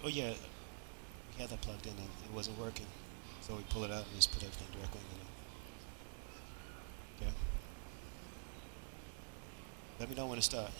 Oh yeah, we had that plugged in and it wasn't working. So we pull it out and just put everything directly in it. Okay. Let me know when to start.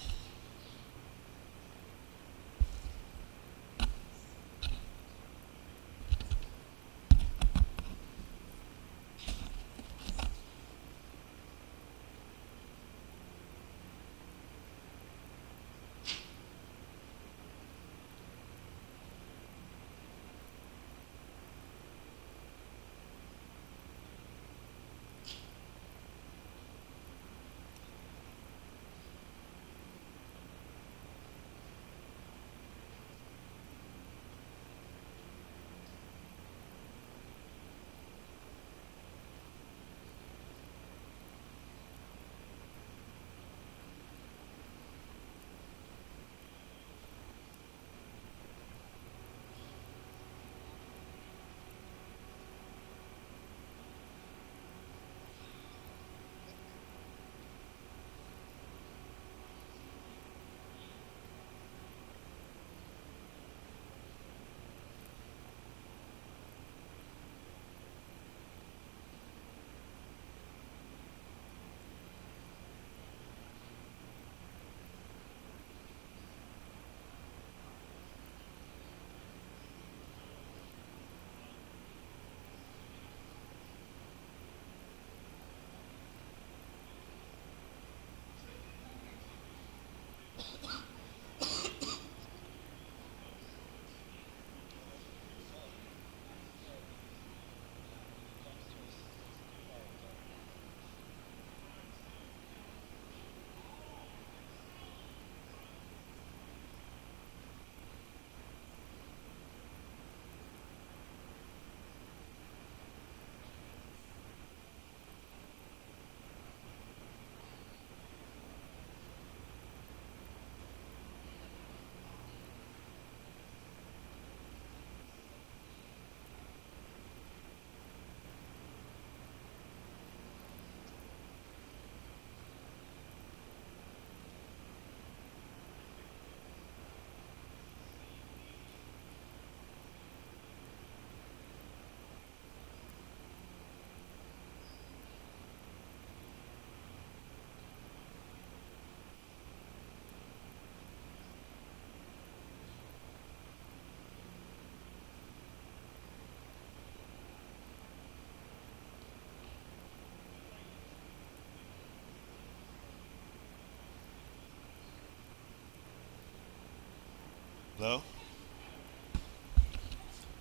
Hello?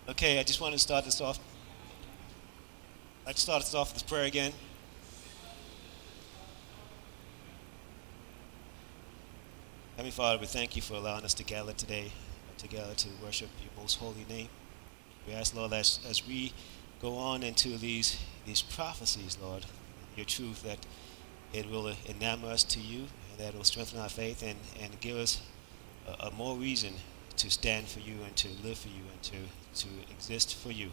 Okay, I just want to start this off. I'd start this off with prayer again. Heavenly Father, we thank you for allowing us to gather today, together to worship your most holy name. We ask, Lord, as we go on into these prophecies, Lord, your truth, that it will enamor us to you, and that it will strengthen our faith and give us a more reason to stand for you and to live for you and to exist for you.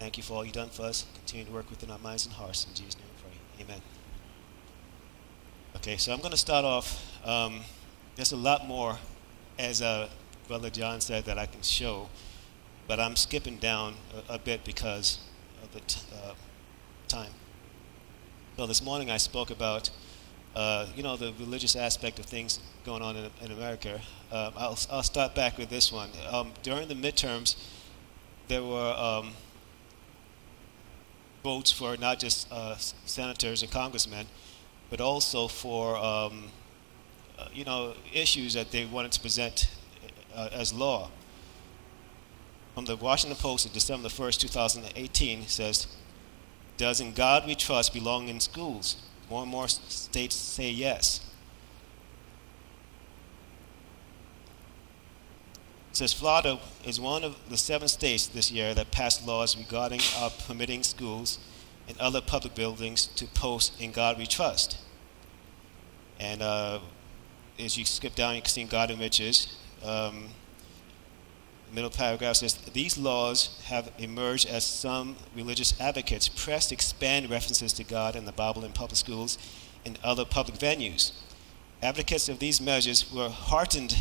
Thank you for all you've done for us. Continue to work within our minds and hearts. In Jesus' name we pray. Amen. Okay, so I'm going to start off. There's a lot more, as Brother John said, that I can show, but I'm skipping down a bit because of the time. So this morning I spoke about, the religious aspect of things going on in America. I'll start back with this one. During the midterms, there were votes for not just senators and congressmen, but also for issues that they wanted to present as law. From the Washington Post of December 1st, 2018 says, "Does in God we trust belong in schools? More and more states say yes." It says Florida is one of the 7 states this year that passed laws regarding permitting schools and other public buildings to post "In God We Trust." And as you skip down, you can see God images. The middle paragraph says, "These laws have emerged as some religious advocates press to expand references to God in the Bible in public schools and other public venues. Advocates of these measures were heartened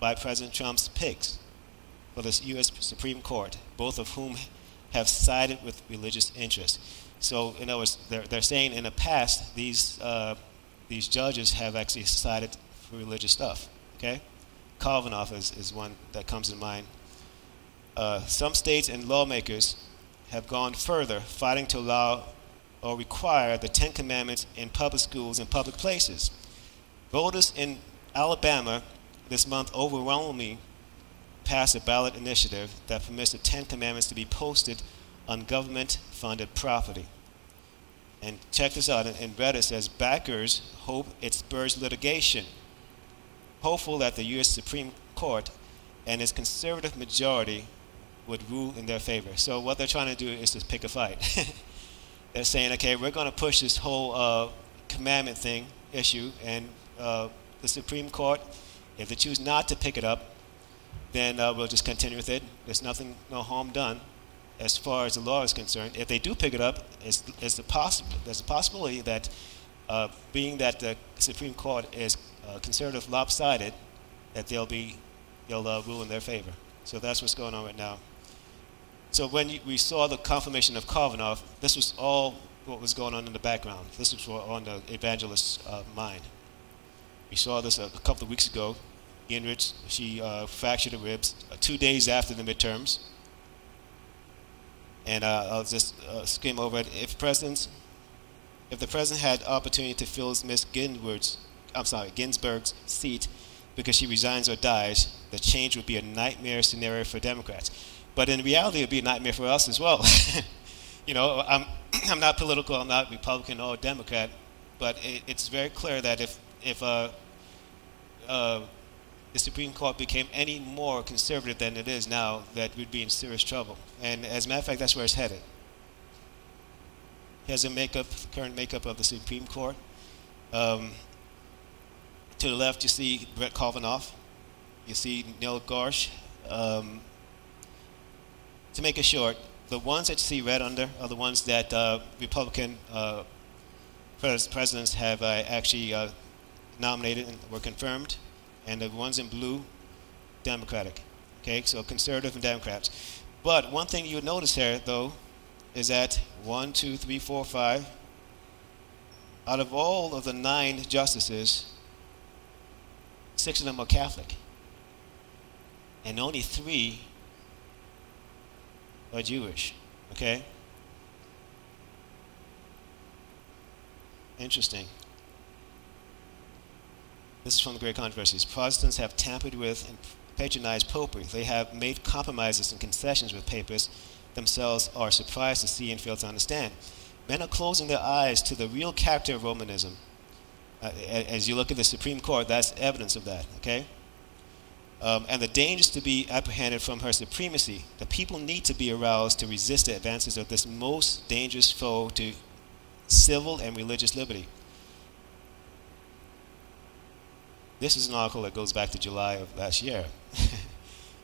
by President Trump's picks. for the U.S. Supreme Court, both of whom have sided with religious interests. So, in other words, they're saying in the past these judges have actually sided for religious stuff. Okay, Kavanaugh is one that comes to mind. Some states and lawmakers have gone further, fighting to allow or require the Ten Commandments in public schools and public places. Voters in Alabama this month overwhelmingly passed a ballot initiative that permits the Ten Commandments to be posted on government-funded property. And check this out, in red it says, backers hope it spurs litigation, hopeful that the U.S. Supreme Court and its conservative majority would rule in their favor. So what they're trying to do is to pick a fight. They're saying, okay, we're going to push this whole commandment thing issue, and the Supreme Court, if they choose not to pick it up, then we'll just continue with it. There's no harm done as far as the law is concerned. If they do pick it up, there's a possibility that being that the Supreme Court is conservative lopsided, that they'll rule in their favor. So that's what's going on right now. So when we saw the confirmation of Kavanaugh, this was all what was going on in the background. This was on the evangelist's mind. We saw this a couple of weeks ago. Gingrich, she fractured her ribs 2 days after the midterms. And I'll just skim over it. If the president had opportunity to fill Ms. Ginsburg's seat because she resigns or dies, the change would be a nightmare scenario for Democrats. But in reality, it would be a nightmare for us as well. You know, I'm not political, I'm not Republican or Democrat, but it's very clear that if the Supreme Court became any more conservative than it is now, that we'd be in serious trouble. And as a matter of fact, that's where it's headed. Here's the current makeup of the Supreme Court. To the left, you see Brett Kavanaugh. You see Neil Gorsuch. To make it short, the ones that you see red under are the ones that Republican presidents have actually nominated and were confirmed, and the ones in blue, Democratic. Okay, so conservative and Democrats. But one thing you would notice here, though, is that 1, 2, 3, 4, 5, out of all of the 9 justices, 6 of them are Catholic, and only 3 are Jewish. Okay? Interesting. This is from the Great Controversies. Protestants have tampered with and patronized popery. They have made compromises and concessions with papists themselves are surprised to see and fail to understand. Men are closing their eyes to the real character of Romanism. As you look at the Supreme Court, that's evidence of that, okay? And the dangers to be apprehended from her supremacy. The people need to be aroused to resist the advances of this most dangerous foe to civil and religious liberty. This is an article that goes back to July of last year.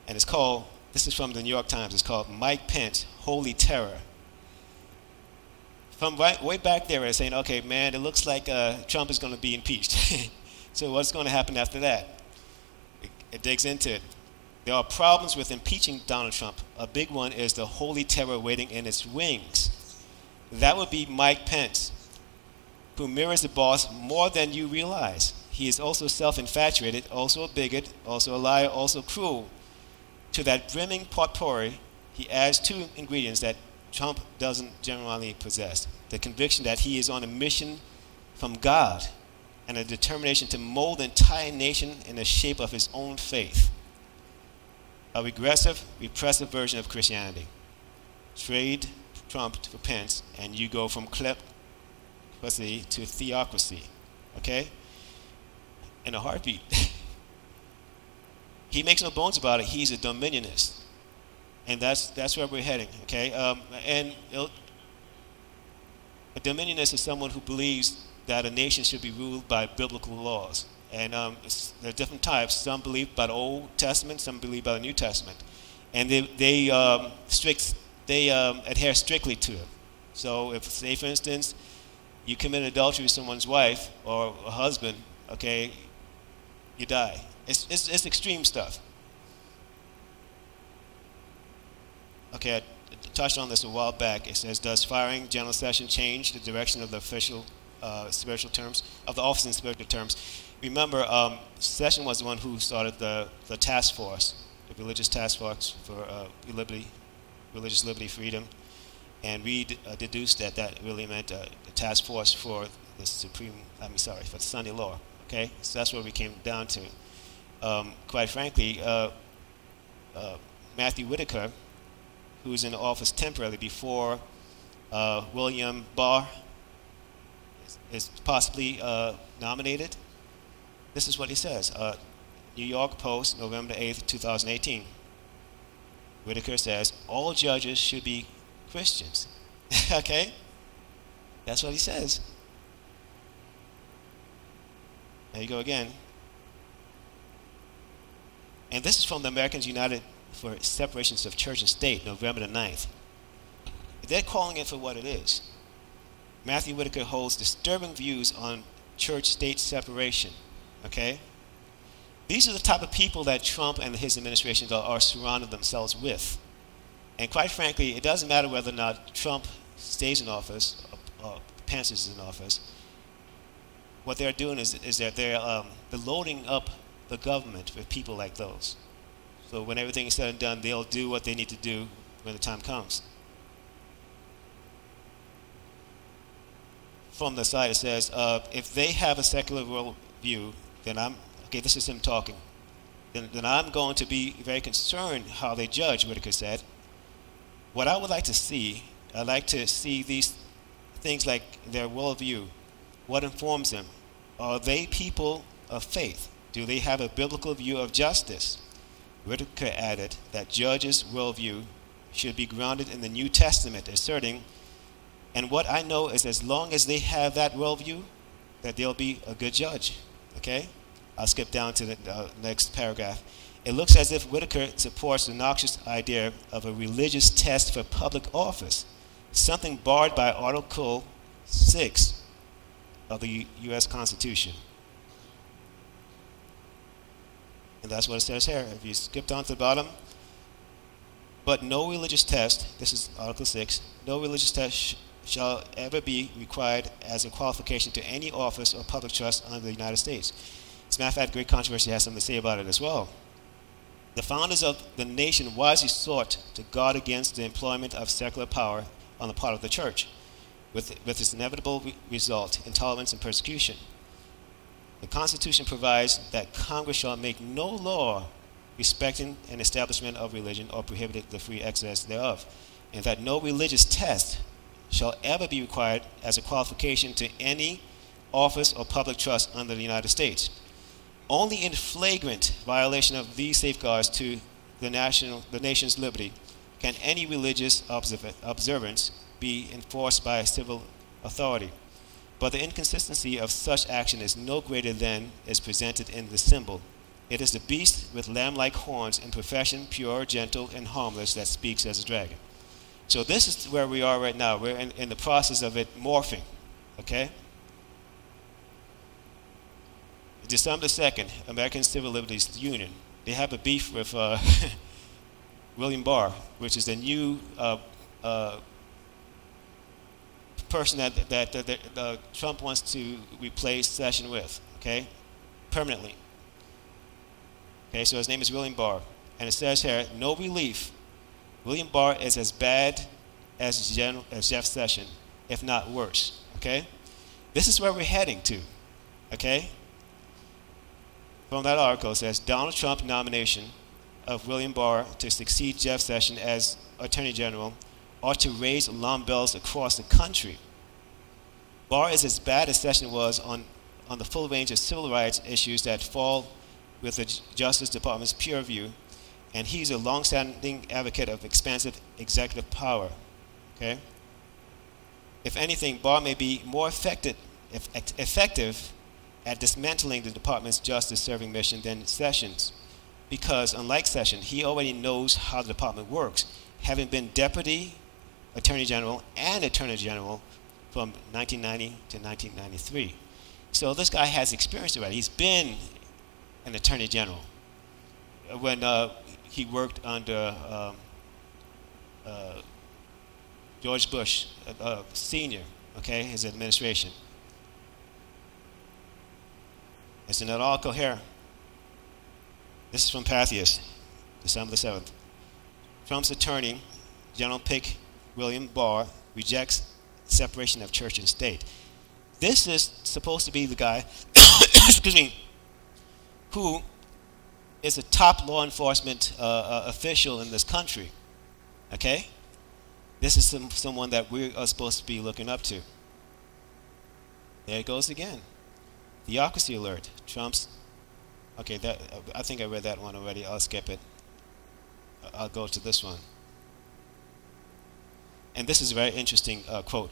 And it's called, this is from the New York Times, it's called Mike Pence, Holy Terror. From way back there, they're saying, okay, man, it looks like Trump is going to be impeached. So what's going to happen after that? It digs into it. There are problems with impeaching Donald Trump. A big one is the holy terror waiting in its wings. That would be Mike Pence, who mirrors the boss more than you realize. He is also self-infatuated, also a bigot, also a liar, also cruel. To that brimming potpourri, he adds 2 ingredients that Trump doesn't generally possess: the conviction that he is on a mission from God and a determination to mold the entire nation in the shape of his own faith. A regressive, repressive version of Christianity. Trade Trump for Pence, and you go from kleptocracy to theocracy, okay? In a heartbeat. He makes no bones about it. He's a dominionist. And that's where we're heading, okay? A dominionist is someone who believes that a nation should be ruled by biblical laws. And there are different types. Some believe by the Old Testament, some believe by the New Testament. And they adhere strictly to it. So if, say for instance, you commit adultery with someone's wife or a husband, okay, you die. It's extreme stuff. Okay, I touched on this a while back. It says, does firing General Session change the direction of the official spiritual terms, of the office in spiritual terms? Remember, Session was the one who started the task force, the religious task force for liberty, religious liberty, freedom, and we deduced that that really meant the task force for the for the Sunday law. Okay, so that's what we came down to. Quite frankly, Matthew Whitaker, who was in office temporarily before William Barr is possibly nominated. This is what he says. New York Post, November 8th, 2018. Whitaker says, all judges should be Christians. Okay? That's what he says. There you go again. And this is from the Americans United for Separations of Church and State, November the 9th. They're calling it for what it is. Matthew Whitaker holds disturbing views on church-state separation. Okay? These are the type of people that Trump and his administration are surrounding themselves with. And quite frankly, it doesn't matter whether or not Trump stays in office or Pence is in office. What they're doing is that they're loading up the government with people like those. So when everything is said and done, they'll do what they need to do when the time comes. From the side, it says, if they have a secular worldview, then this is him talking, then I'm going to be very concerned how they judge, Whitaker said. What I would like to see, I'd like to see these things like their worldview. What informs them? Are they people of faith? Do they have a biblical view of justice? Whitaker added that judges' worldview should be grounded in the New Testament, asserting, and what I know is as long as they have that worldview, that they'll be a good judge. Okay? I'll skip down to the next paragraph. It looks as if Whitaker supports the noxious idea of a religious test for public office, something barred by Article 6 of the U.S. Constitution. And that's what it says here. If you skip down to the bottom, but no religious test, this is Article 6, no religious test shall ever be required as a qualification to any office or public trust under the United States. As a matter of fact, Great Controversy has something to say about it as well. The founders of the nation wisely sought to guard against the employment of secular power on the part of the church, with its inevitable result, intolerance and persecution. The Constitution provides that Congress shall make no law respecting an establishment of religion or prohibiting the free exercise thereof, and that no religious test shall ever be required as a qualification to any office or public trust under the United States. Only in flagrant violation of these safeguards to the nation's liberty can any religious observance be enforced by a civil authority. But the inconsistency of such action is no greater than is presented in the symbol. It is the beast with lamb-like horns, in profession pure, gentle, and harmless, that speaks as a dragon. So this is where we are right now. We're in the process of it morphing, okay? December 2nd, American Civil Liberties Union, they have a beef with William Barr, which is the new person that Trump wants to replace Session with, okay, permanently. Okay, so his name is William Barr, and it says here, no relief. William Barr is as bad as Jeff Sessions, if not worse, okay? This is where we're heading to, okay? From that article, it says, Donald Trump nomination of William Barr to succeed Jeff Sessions as Attorney General ought to raise alarm bells across the country. Barr is as bad as Sessions was on the full range of civil rights issues that fall with the Justice Department's peer review, and he's a long-standing advocate of expansive executive power. Okay? If anything, Barr may be more effective at dismantling the department's justice-serving mission than Sessions, because unlike Sessions, he already knows how the department works, having been Deputy Attorney General and Attorney General from 1990 to 1993. So this guy has experience already. He's been an Attorney General when he worked under George Bush, Senior, okay, his administration. Is it all coherent? This is from Part2, December the 7th. Trump's attorney, General Pick William Barr, rejects separation of church and state. This is supposed to be the guy, excuse me, who is a top law enforcement official in this country. Okay? This is someone that we are supposed to be looking up to. There it goes again. Theocracy alert. Trump's. Okay, I think I read that one already. I'll skip it. I'll go to this one. And this is a very interesting quote.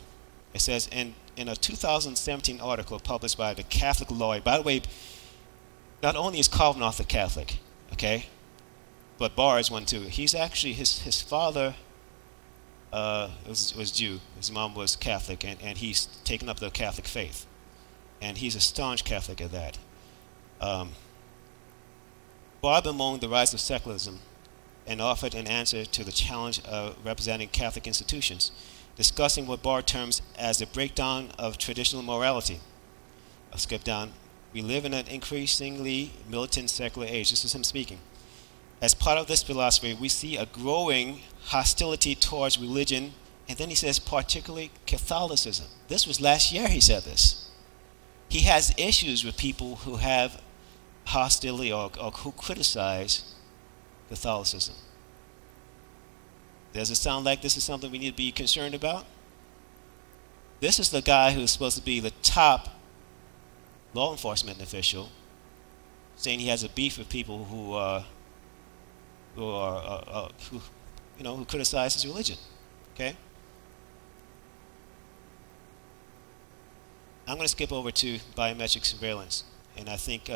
It says, in a 2017 article published by the Catholic lawyer, by the way, not only is Kavanaugh a Catholic, okay, but Barr is one too. He's actually, his father was Jew. His mom was Catholic, and he's taken up the Catholic faith. And he's a staunch Catholic at that. Barr bemoaned the rise of secularism and offered an answer to the challenge of representing Catholic institutions, discussing what Barr terms as the breakdown of traditional morality. I'll skip down. We live in an increasingly militant secular age. This is him speaking. As part of this philosophy, we see a growing hostility towards religion, and then he says particularly Catholicism. This was last year he said this. He has issues with people who have hostility or who criticize Catholicism. Does it sound like this is something we need to be concerned about? This is the guy who's supposed to be the top law enforcement official, saying he has a beef with people who criticize his religion. Okay. I'm going to skip over to biometric surveillance, and I think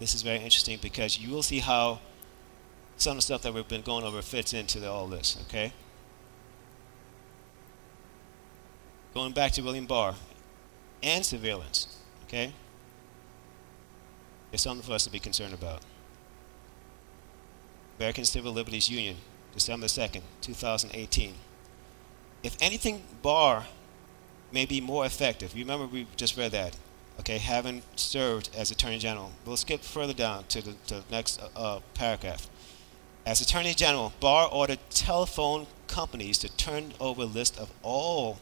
this is very interesting because you will see how some of the stuff that we've been going over fits into all this. Okay. Going back to William Barr and surveillance. Okay? There's something for us to be concerned about. American Civil Liberties Union, December 2nd, 2018. If anything, Barr may be more effective. You remember we just read that. Okay, having served as Attorney General. We'll skip further down to the next paragraph. As Attorney General, Barr ordered telephone companies to turn over a list of all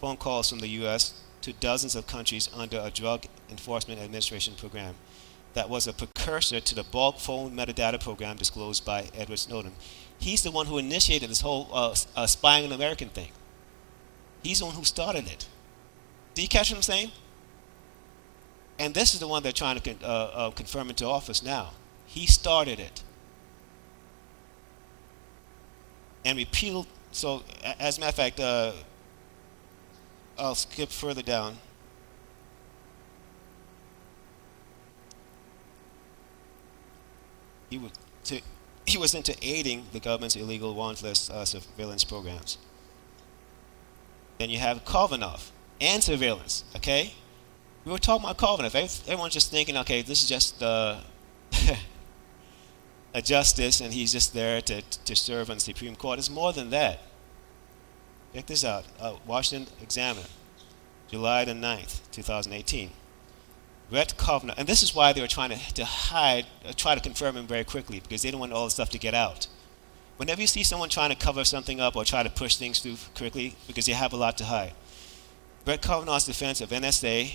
phone calls from the U.S. to dozens of countries under a Drug Enforcement Administration program that was a precursor to the bulk phone metadata program disclosed by Edward Snowden. He's the one who initiated this whole spying on American thing. He's the one who started it. Do you catch what I'm saying? And this is the one they're trying to confirm into office now. He started it. And repealed, so as a matter of fact, I'll skip further down. He was into aiding the government's illegal warrantless surveillance programs. Then you have Kavanaugh and surveillance, okay? We were talking about Kavanaugh. Everyone's just thinking, okay, this is just a justice and he's just there to serve on the Supreme Court. It's more than that. Check this out. Washington Examiner, July the 9th, 2018. Brett Kavanaugh, and this is why they were trying to hide, try to confirm him very quickly, because they don't want all the stuff to get out. Whenever you see someone trying to cover something up or try to push things through quickly, because they have a lot to hide. Brett Kavanaugh's defense of NSA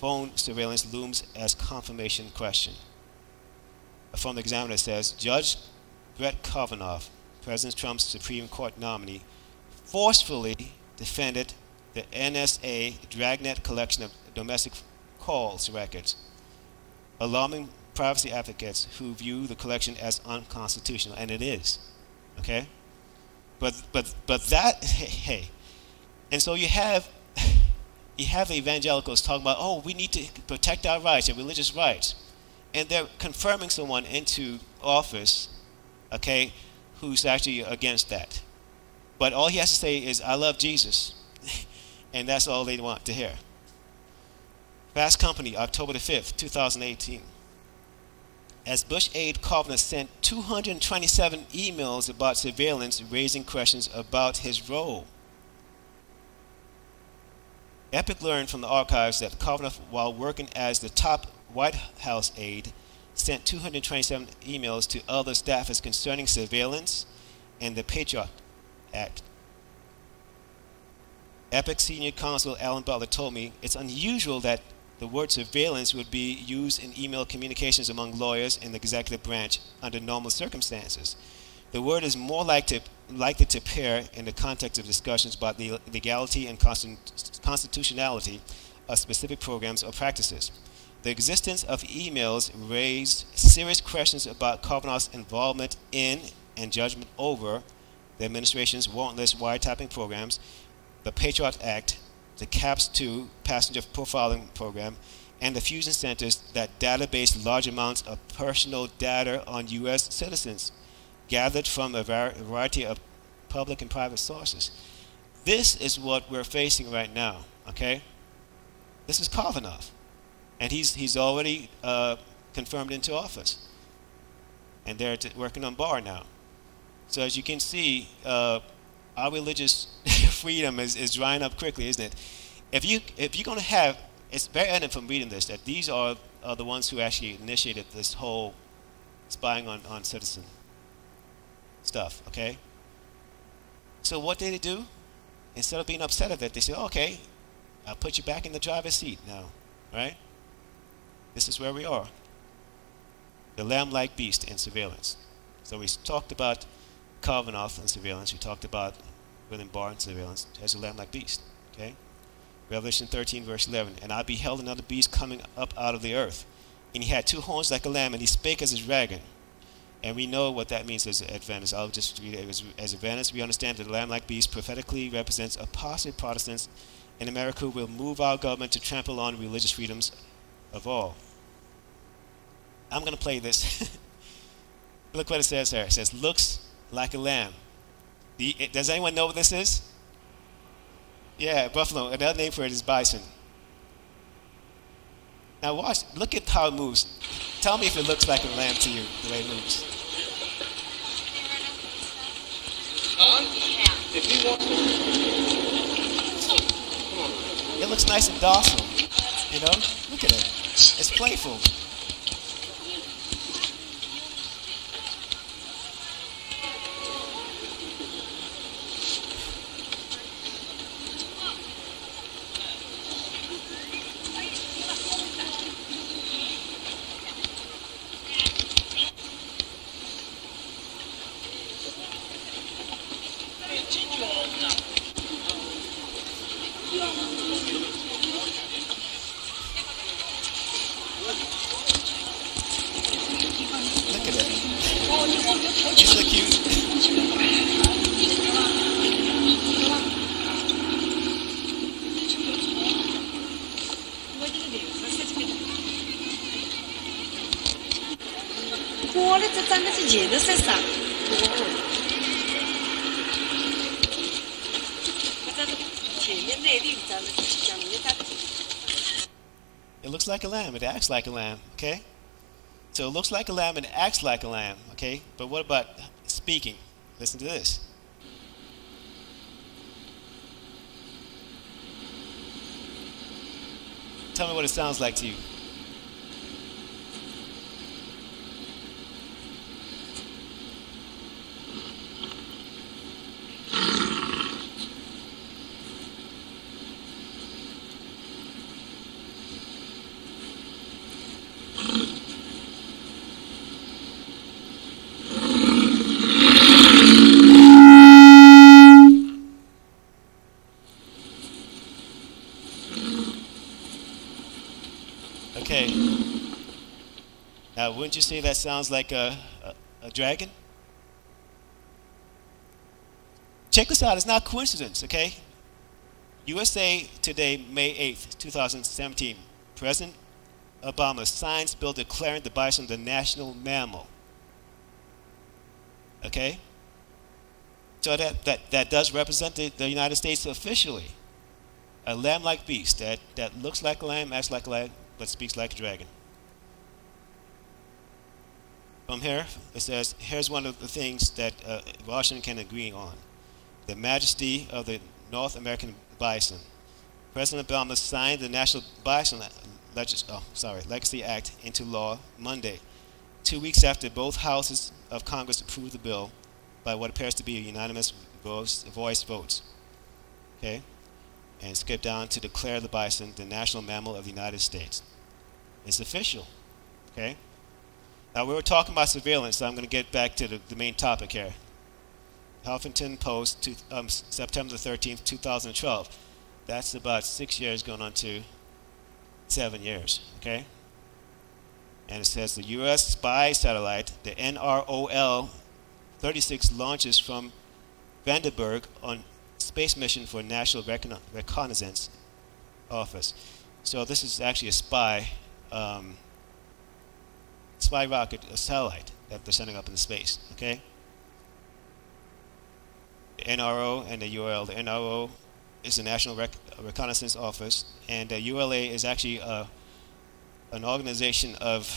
phone surveillance looms as confirmation question. From the Examiner says, Judge Brett Kavanaugh, President Trump's Supreme Court nominee, forcefully defended the NSA dragnet collection of domestic calls records, alarming privacy advocates who view the collection as unconstitutional, and it is, okay? But that, hey, and so you have the evangelicals talking about, oh, we need to protect our rights, our religious rights, and they're confirming someone into office, okay, who's actually against that. But all he has to say is, I love Jesus, and that's all they want to hear. Fast Company, October the 5th, 2018. as Bush aide Kovner sent 227 emails about surveillance, raising questions about his role. Epic learned from the archives that Kovner, while working as the top White House aide, sent 227 emails to other staffers concerning surveillance and the Patriot Act. Epic senior counsel Alan Butler told me it's unusual that the word surveillance would be used in email communications among lawyers in the executive branch under normal circumstances. The word is more likely to appear in the context of discussions about the legality and constitutionality of specific programs or practices. The existence of emails raised serious questions about Kavanaugh's involvement in and judgment over the administration's warrantless wiretapping programs, the Patriot Act, the CAPS 2 passenger profiling program, and the fusion centers that database large amounts of personal data on U.S. citizens gathered from a variety of public and private sources. This is what we're facing right now, okay? This is Kavanaugh, and he's already confirmed into office, and they're working on Barr now. So as you can see, our religious freedom is drying up quickly, isn't it? If you're going to have, it's very evident from reading this that these are the ones who actually initiated this whole spying on citizen stuff, okay? So what did they do? Instead of being upset at it, they said, okay, I'll put you back in the driver's seat now, right? This is where we are. The lamb-like beast in surveillance. So we talked about Kavanaugh and surveillance. We talked about William Barr and surveillance. There's a lamb-like beast, okay? Revelation 13, verse 11. And I beheld another beast coming up out of the earth. And he had two horns like a lamb, and he spake as a dragon. And we know what that means as Adventists. I'll just read it. As Adventists, we understand that the lamb-like beast prophetically represents apostate Protestants in America who will move our government to trample on religious freedoms of all. I'm going to play this. Look what it says here. It says, looks like a lamb. Does anyone know what this is? Yeah, buffalo. Another name for it is bison. Now watch, look at how it moves. Tell me if it looks like a lamb to you, the way it moves. It looks nice and docile, you know? Look at it. It's playful. Isn't it cute? It looks like a lamb. It acts like a lamb, okay? So it looks like a lamb and acts like a lamb, okay? But what about speaking? Listen to this. Tell me what it sounds like to you. Okay. Now, wouldn't you say that sounds like a dragon? Check this out. It's not coincidence, okay? USA Today, May 8th, 2017. President Obama signs bill declaring the bison the national mammal. Okay? So that does represent the United States officially. A lamb-like beast that looks like a lamb, acts like a lamb, but speaks like a dragon. From here, it says, here's one of the things that Washington can agree on: the majesty of the North American bison. President Obama signed the National Bison Legacy Act into law Monday, 2 weeks after both houses of Congress approved the bill by what appears to be a unanimous voice votes. Okay? And skip down to declare the bison the national mammal of the United States. It's official. Okay? Now, we were talking about surveillance, so I'm going to get back to the main topic here. Huffington Post, September the 13th, 2012. That's about 6 years going on to 7 years, okay? And it says the U.S. spy satellite, the NROL 36, launches from Vandenberg on space mission for National Reconnaissance Office. So this is actually a spy rocket, a satellite that they're sending up into space, okay? The NRO and the UL. The NRO is the National Reconnaissance Office, and the ULA is actually an organization of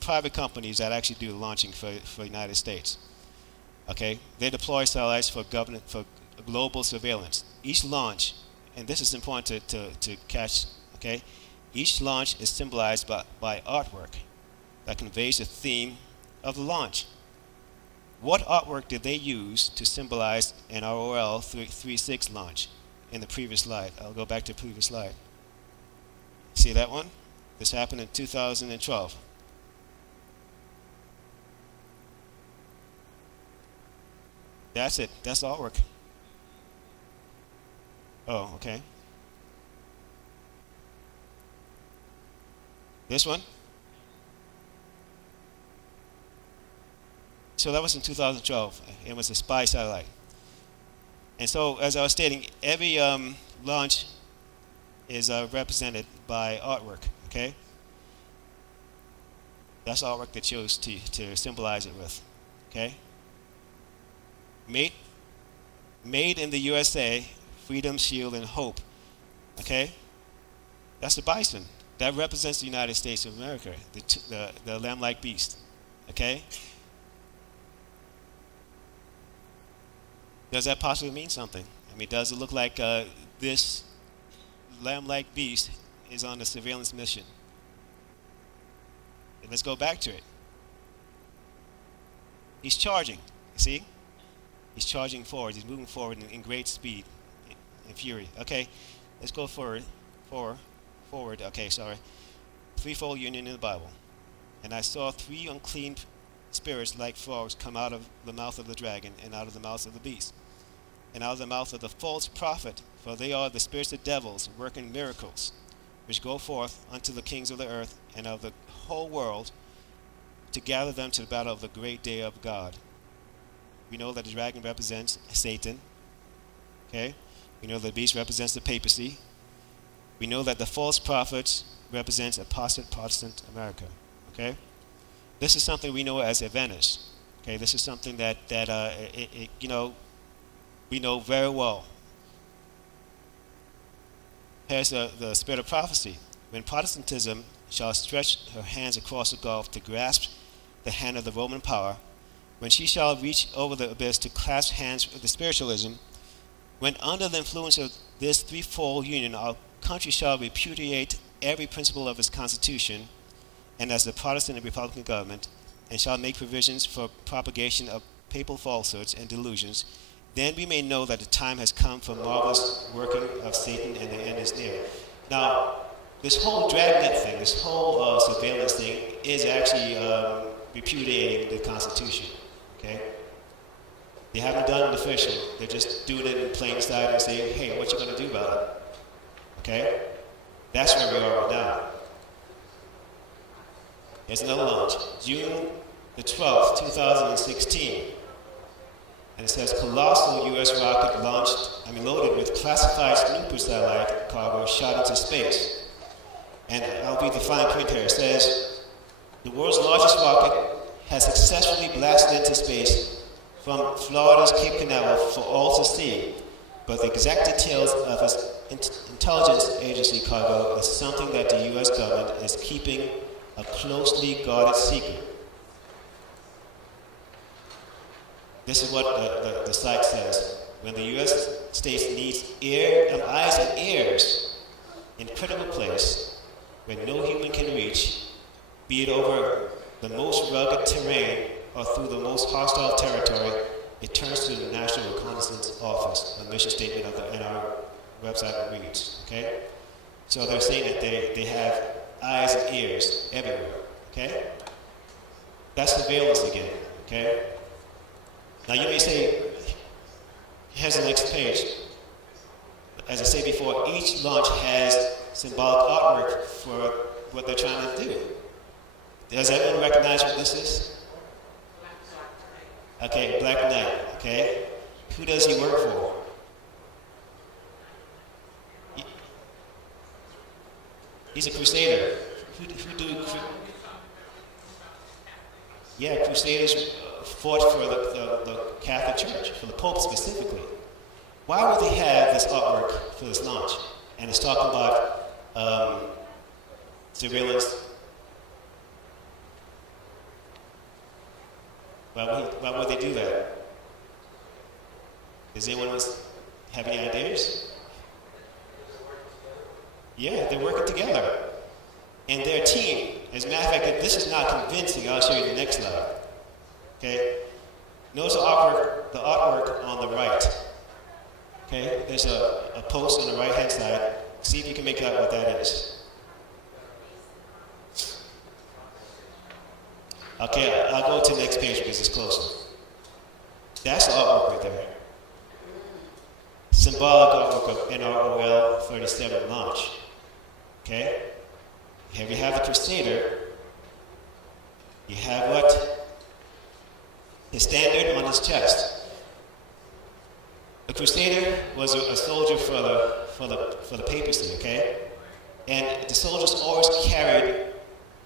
private companies that actually do launching for the United States. Okay, they deploy satellites for global surveillance. Each launch, and this is important to catch. Okay, each launch is symbolized by artwork that conveys the theme of the launch. What artwork did they use to symbolize an ROL 36 launch in the previous slide? I'll go back to the previous slide. See that one? This happened in 2012. That's it. That's the artwork. Oh, okay. This one? So that was in 2012. It was a spy satellite. And so, as I was stating, every launch is represented by artwork, okay? That's artwork they chose to symbolize it with, okay? Made in the USA, freedom, shield, and hope, okay? That's the bison. That represents the United States of America, the lamb-like beast, okay? Does that possibly mean something? I mean, does it look like this lamb-like beast is on a surveillance mission? And let's go back to it. He's charging, you see? He's charging forward. He's moving forward in great speed and fury. Okay, let's go forward. Okay, sorry. Threefold union in the Bible. And I saw 3 unclean spirits like frogs come out of the mouth of the dragon, and out of the mouth of the beast, and out of the mouth of the false prophet, for they are the spirits of devils working miracles, which go forth unto the kings of the earth and of the whole world, to gather them to the battle of the great day of God. We know that the dragon represents Satan. Okay? We know the beast represents the papacy. We know that the false prophets represents apostate Protestant America. Okay? This is something we know as Adventists. Okay? This is something that we know very well. Here's the spirit of prophecy. When Protestantism shall stretch her hands across the gulf to grasp the hand of the Roman power, when she shall reach over the abyss to clasp hands with the spiritualism, when under the influence of this threefold union our country shall repudiate every principle of its constitution, and as the Protestant and Republican government, and shall make provisions for propagation of papal falsehoods and delusions, then we may know that the time has come for marvelous working of Satan, and the end is near. Now, this whole dragnet thing, this whole surveillance thing, is actually repudiating the Constitution. Okay? They haven't done it officially. They're just doing it in plain sight and saying, hey, what you going to do about it? Okay? That's where we are right now. Here's another launch. June the 12th, 2016. And it says, colossal U.S. rocket loaded with classified Snooper satellite cargo shot into space. And I'll read the fine print here. It says, the world's largest rocket has successfully blasted into space from Florida's Cape Canaveral for all to see. but the exact details of his intelligence agency cargo is something that the U.S. government is keeping a closely guarded secret. This is what the site says. When the U.S. States needs eyes and ears in critical place where no human can reach, be it over the most rugged terrain or through the most hostile territory, it turns to the National Reconnaissance Office, a mission statement in our website reads. Okay? So they're saying that they have eyes and ears everywhere. Okay? That's surveillance again. Okay? Now you may say, here's the next page. As I said before, each launch has symbolic artwork for what they're trying to do. Does everyone recognize what this is? Okay, Black Knight, okay? Who does he work for? He's a crusader. Crusaders fought for the Catholic Church, for the Pope specifically. Why would they have this artwork for this launch? And it's talking about surveillance. Why would they do that? Does anyone have any ideas? Yeah, they're working together. And their team, as a matter of fact, this is not convincing. I'll show you the next slide. Okay? Notice the artwork on the right. Okay? There's a post on the right-hand side. See if you can make out what that is. Okay, I'll go to the next page because it's closer. That's the artwork right there. Symbolic artwork of NROL 37 launch. Okay? Here we have the Crusader. You have what? His standard on his chest. The Crusader was a soldier for the papacy, okay? And the soldiers always carried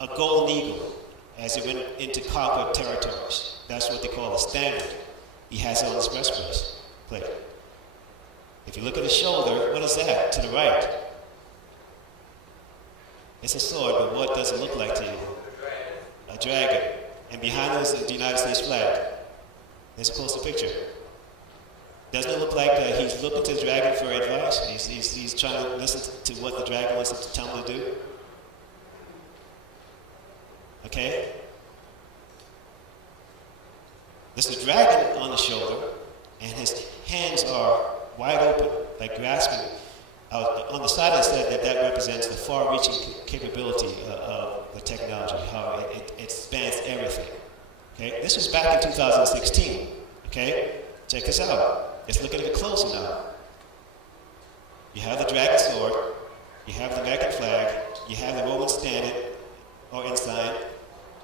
a golden eagle as he went into conquered territories. That's what they call a standard. He has it on his breastplate. If you look at his shoulder, what is that to the right? It's a sword, but what does it look like to you? A dragon. And behind us is the United States flag. There's a closer picture. Doesn't it look like he's looking to the dragon for advice? He's trying to listen to what the dragon wants to tell him to do? Okay? There's a dragon on the shoulder, and his hands are wide open, like grasping. On the side I said that represents the far-reaching capability of the technology, how it spans everything. Okay? This was back in 2016. Okay? Check this out. Let's look at it closer now. You have the dragon sword, you have the American flag, you have the Roman standard or ensign,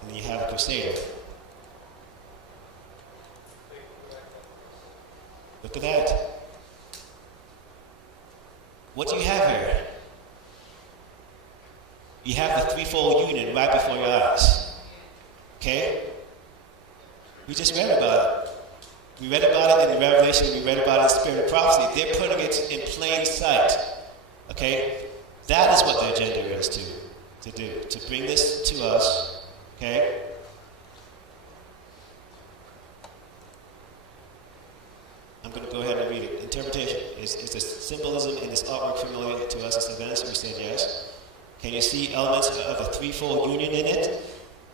and then you have the Crusader. Look at that. What do you have here? You have the threefold union right before your eyes. Okay? We just read about it. We read about it in Revelation, we read about it in Spirit of Prophecy. They're putting it in plain sight. Okay? That is what their agenda is to do, to bring this to us. Okay? I'm going to go ahead and read it. Interpretation. Is the symbolism in this artwork familiar to us as advanced? We said yes. Can you see elements of a threefold union in it?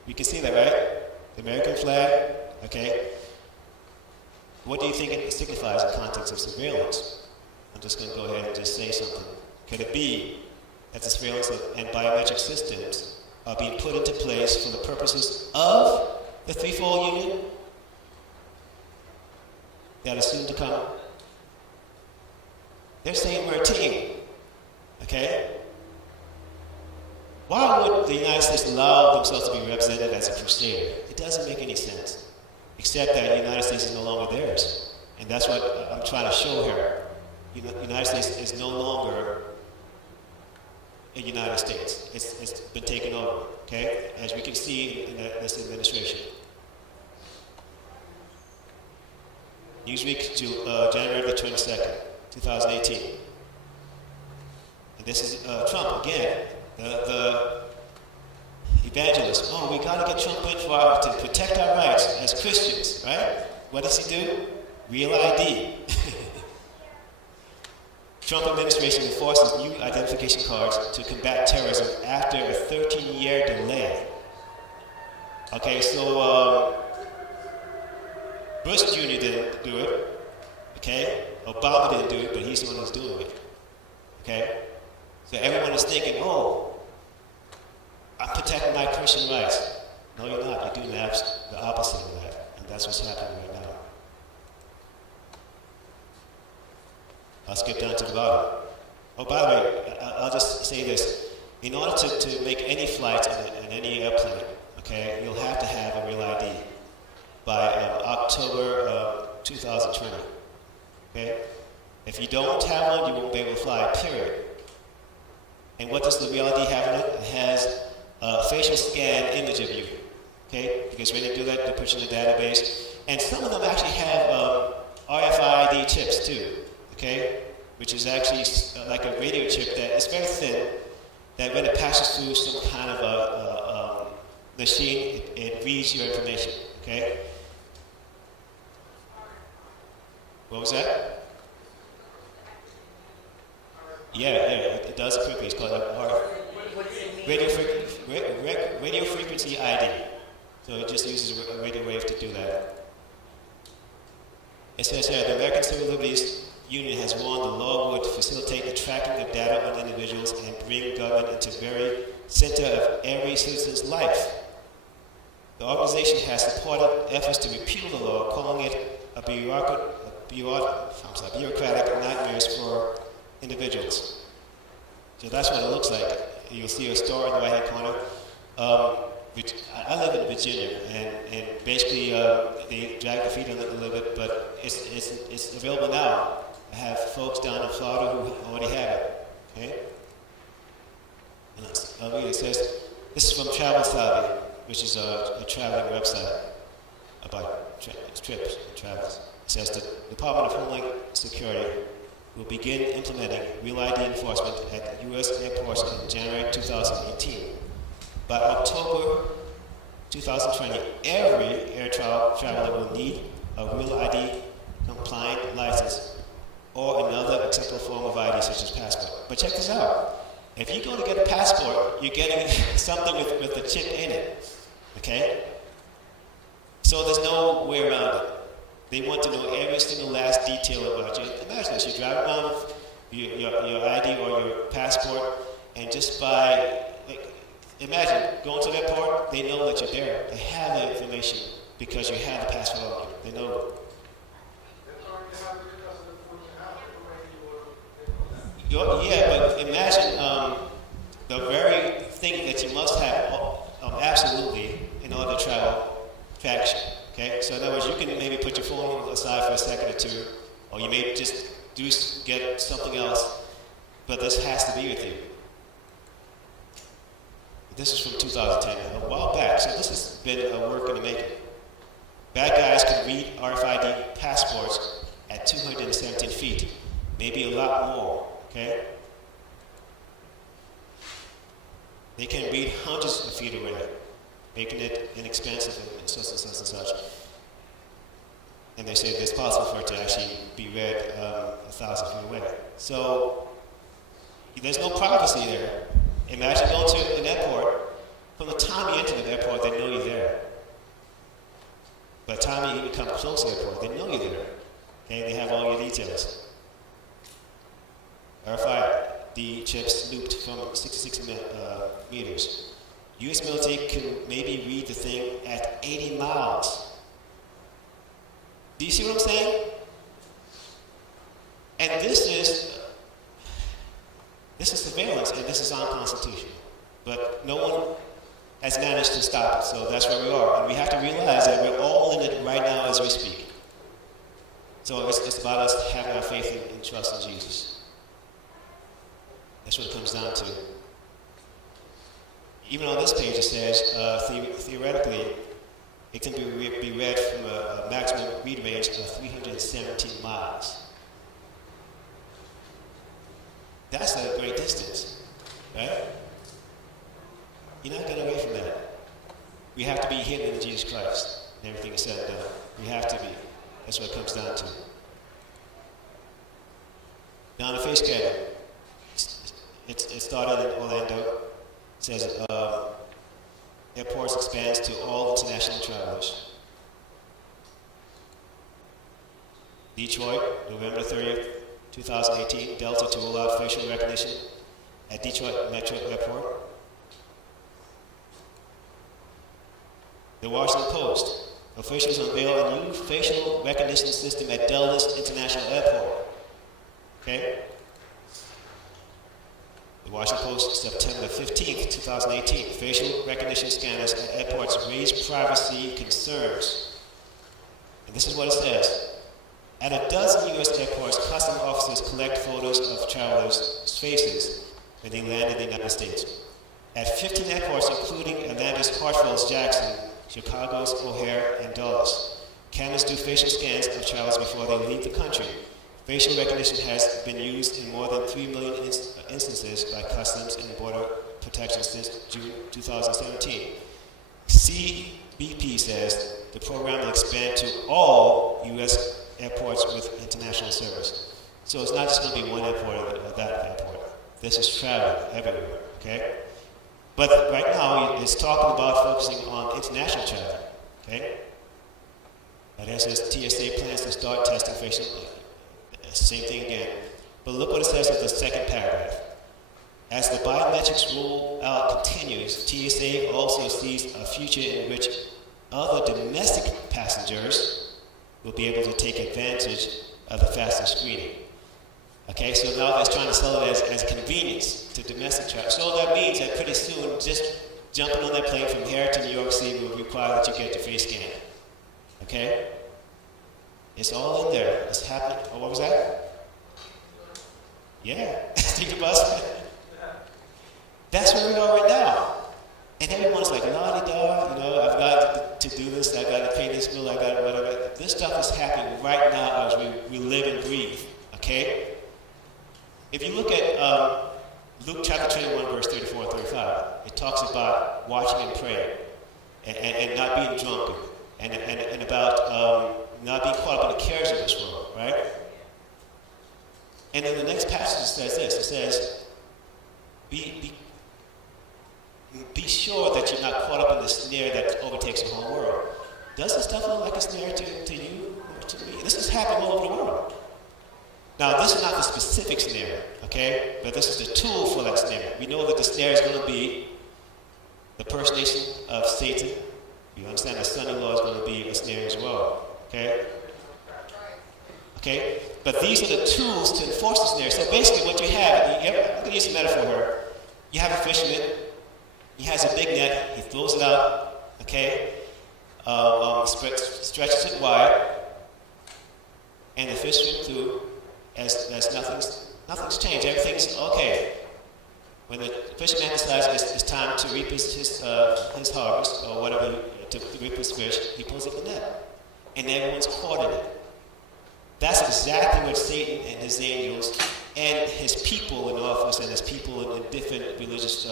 You can see that, right? The American flag. Okay? What do you think it signifies in context of surveillance? I'm just going to go ahead and just say something. Could it be that the surveillance and biometric systems are being put into place for the purposes of the threefold union that is soon to come? They're saying we're a team. Okay? Why would the United States allow themselves to be represented as a crusader? It doesn't make any sense. Except that the United States is no longer theirs. And that's what I'm trying to show here. The United States is no longer a United States. It's been taken over, okay? As we can see in this administration. Newsweek, January the 22nd. 2018. And this is Trump again, the evangelist. Oh, we got to get Trump in to protect our rights as Christians, right? What does he do? Real ID. Trump administration enforces new identification cards to combat terrorism after a 13-year delay. Okay, so Bush Jr. didn't do it. Okay, Obama didn't do it, but he's the one who's doing it. Okay, so everyone is thinking, oh, I'm protecting my Christian rights. No, you're not. You're doing the opposite of that, and that's what's happening right now. I'll skip down to the bottom. Oh, by the way, I'll just say this. In order to make any flight in any airplane, okay, you'll have to have a real ID by October 2020. Okay? If you don't have one, you won't be able to fly, period. And what does the real ID have in it? It has a facial scan image of you. Okay? Because when they do that, they put you in the database. And some of them actually have RFID chips too. Okay, which is actually like a radio chip that is very thin, that when it passes through some kind of a machine, it reads your information, okay? What was that? Yeah, it does quickly. It's called radio frequency ID. So it just uses a radio wave to do that. It says here, the American Civil Liberties Union has warned the law would facilitate the tracking of data on individuals and bring government into the very center of every citizen's life. The organization has supported efforts to repeal the law, calling it a bureaucratic nightmares for individuals. So that's what it looks like. You'll see a store in the right-hand corner. I live in Virginia, and basically they drag the feet on it a little bit, but it's available now. I have folks down in Florida who already have it. Okay? And I'll read it. It says, this is from Travel Savvy, which is a traveling website about trips and travels. It says the Department of Homeland Security will begin implementing Real ID enforcement at U.S. airports in January 2018. By October 2020, every air traveler will need a Real ID compliant license or another acceptable form of ID such as passport. But check this out. If you go to get a passport, you're getting something with a chip in it. Okay? So there's no way around it. They want to know every single last detail about you. Imagine this, you drive around with your ID or your passport, and just by, imagine going to the airport, they know that you're there. They have the information because you have the passport on you. They know it. Yeah, but imagine the very thing that you must have absolutely in order to travel, traction. Okay, so in other words, you can maybe put your phone aside for a second or two, or you may just get something else, but this has to be with you. This is from 2010, a while back, so this has been a work in the making. Bad guys can read RFID passports at 217 feet, maybe a lot more. Okay? They can read hundreds of feet away, making it inexpensive and such and such and such. And they say it's possible for it to actually be read 1,000 feet away. So there's no privacy there. Imagine going to an airport. From the time you enter the airport, they know you're there. By the time you even come close to the airport, they know you're there. Okay? They have all your details. RFID chips looped from 66 meters. U.S. military can maybe read the thing at 80 miles. Do you see what I'm saying? And this is surveillance, and this is unconstitutional. But no one has managed to stop it, so that's where we are. And we have to realize that we're all in it right now as we speak. So it's about us having our faith and trust in Jesus. That's what it comes down to. Even on this page it says, theoretically, it can be read from a maximum read range of 317 miles. That's a great distance, right? You're not getting away from that. We have to be hidden in Jesus Christ. And everything is said and done. We have to be. That's what it comes down to. Now, on the face scanner, it started in Orlando. It says airports expands to all international travelers. Detroit, November 30th, 2018, Delta to roll out facial recognition at Detroit Metro Airport. The Washington Post, officials unveil a new facial recognition system at Dulles International Airport. Okay? The Washington Post, September 15th, 2018, facial recognition scanners at airports raise privacy concerns. And this is what it says. At a dozen U.S. airports, customs officers collect photos of travelers' faces when they land in the United States. At 15 airports, including Atlanta's Hartsfield-Jackson, Chicago's O'Hare, and Dulles, cameras do facial scans of travelers before they leave the country. Facial recognition has been used in more than 3 million instances by Customs and Border Protection since June 2017. CBP says the program will expand to all U.S. airports with international service. So it's not just going to be one airport or that airport. This is travel everywhere, okay? But right now, it's talking about focusing on international travel, okay? And it says TSA plans to start testing facial, same thing again. But look what it says in the second paragraph. As the biometrics rollout continues, TSA also sees a future in which other domestic passengers will be able to take advantage of the faster screening. Okay, so now they're trying to sell it as convenience to domestic travel. So that means that pretty soon, just jumping on that plane from here to New York City will require that you get your face scanned. Okay? It's all in there. It's happening. Oh, what was that? Yeah. Take the bus. That's where we are right now. And everyone's like, la-di-da, I've got to do this, I've got to pay this bill, I've got to whatever. This stuff is happening right now as we live and breathe. Okay? If you look at Luke chapter 21, verse 34 and 35, it talks about watching and praying and not being drunk and about not being caught up in the cares of this world, right? And then the next passage says this. It says, be sure that you're not caught up in the snare that overtakes the whole world. Does this stuff look like a snare to you or to me? This is happening all over the world. Now, this is not the specific snare, okay? But this is the tool for that snare. We know that the snare is going to be the personation of Satan. You understand the son-in-law is going to be a snare as well, okay? Okay? But these are the tools to enforce the snare. So basically what you have, I'm going to use a metaphor here. You have a fisherman. He has a big net. He throws it out, okay? Stretches it wide. And the fish swim through. As nothing's changed, everything's okay. When the fisherman decides it's time to reap his harvest or whatever, to reap his fish, he pulls up the net, and everyone's caught in it. That's exactly what Satan and his angels and his people in office and his people in different religious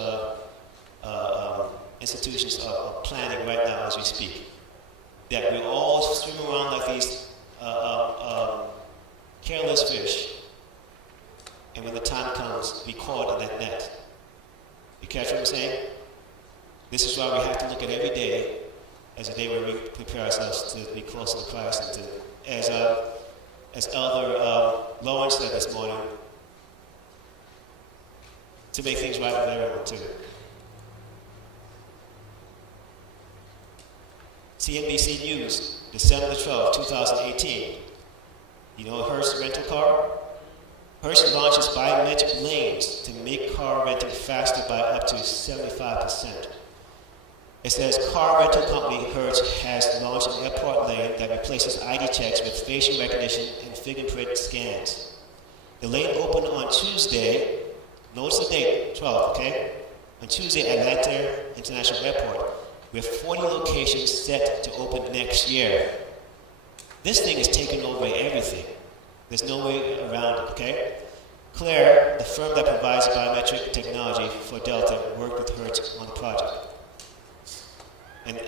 institutions are planning right now as we speak. That we all swim around like these careless fish, and when the time comes, be caught in that net. You catch what I'm saying? This is why we have to look at every day as a day where we prepare ourselves to be closer to Christ, and to, as Elder Lawrence said this morning, to make things right with everyone too. CNBC News, December 12, 2018. You know Hearst rental car? Hearst launches biometric lanes to make car renting faster by up to 75%. It says car rental company Hertz has launched an airport lane that replaces ID checks with facial recognition and fingerprint scans. The lane opened on Tuesday, notice the date, 12, okay? On Tuesday at Atlanta International Airport, with 40 locations set to open next year. This thing is taking over everything. There's no way around it, okay? Claire, the firm that provides biometric technology for Delta, worked with Hertz on the project. And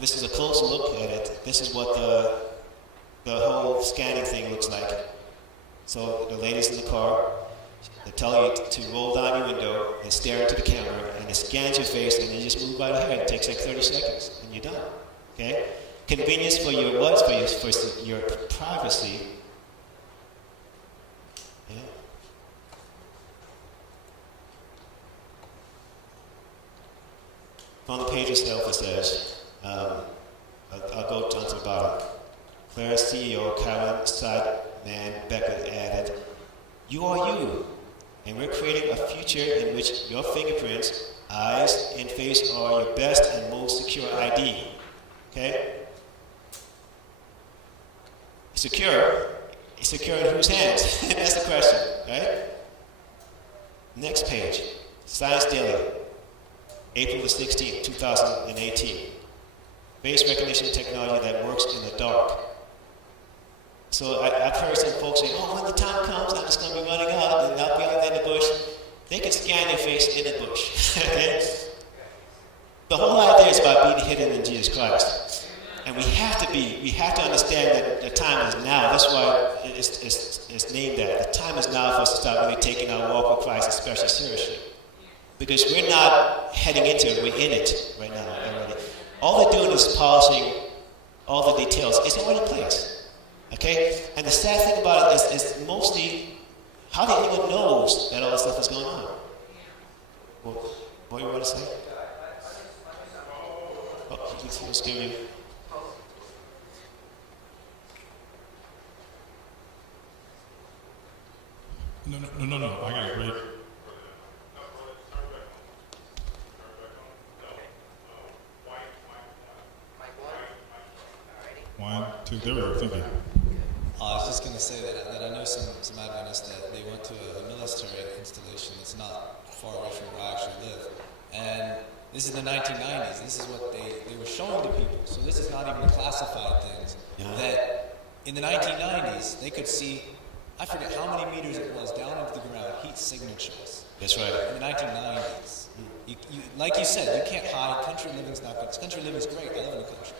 this is a close look at it. This is what the whole scanning thing looks like. So the lady's in the car, they tell you to roll down your window and stare into the camera, and it scans your face, and you just move right ahead. It takes like 30 seconds, and you're done. Okay? Convenience for your what? For your privacy. Yeah. On the page itself, it says, I'll go down to the bottom. Claire's CEO, Karen Sideman Becker, added, "You are you, and we're creating a future in which your fingerprints, eyes, and face are your best and most secure ID." Okay? Secure? Secure in whose hands? That's the question, right? Next page. Science Daily, April the 16th, 2018. Face recognition technology that works in the dark. So I've heard some folks say, "Oh, when the time comes, I'm just going to be running out and I'll be out there in the bush." They can scan your face in the bush. Okay? The whole idea is about being hidden in Jesus Christ. And we have to understand that the time is now. That's why it's named that. The time is now for us to start really taking our walk with Christ especially seriously. Because we're not heading into it, we're in it right now already. All they're doing is polishing all the details. It's already in place. Okay? And the sad thing about it is mostly how do anyone knows that all this stuff is going on? What do you want to say? Oh, let's give you. No. I got it right. One, two, there we go. Thank you. I was just going to say that I know some Adventists that they went to a military installation that's not far away from where I actually live. And this is the 1990s. This is what they were showing to people. So this is not even the classified things. Yeah. That in the 1990s, they could see, I forget how many meters it was, down into the ground, heat signatures. That's right. In the 1990s. You, like you said, you can't hide. Country living's not good. Country living's great. I live in the country.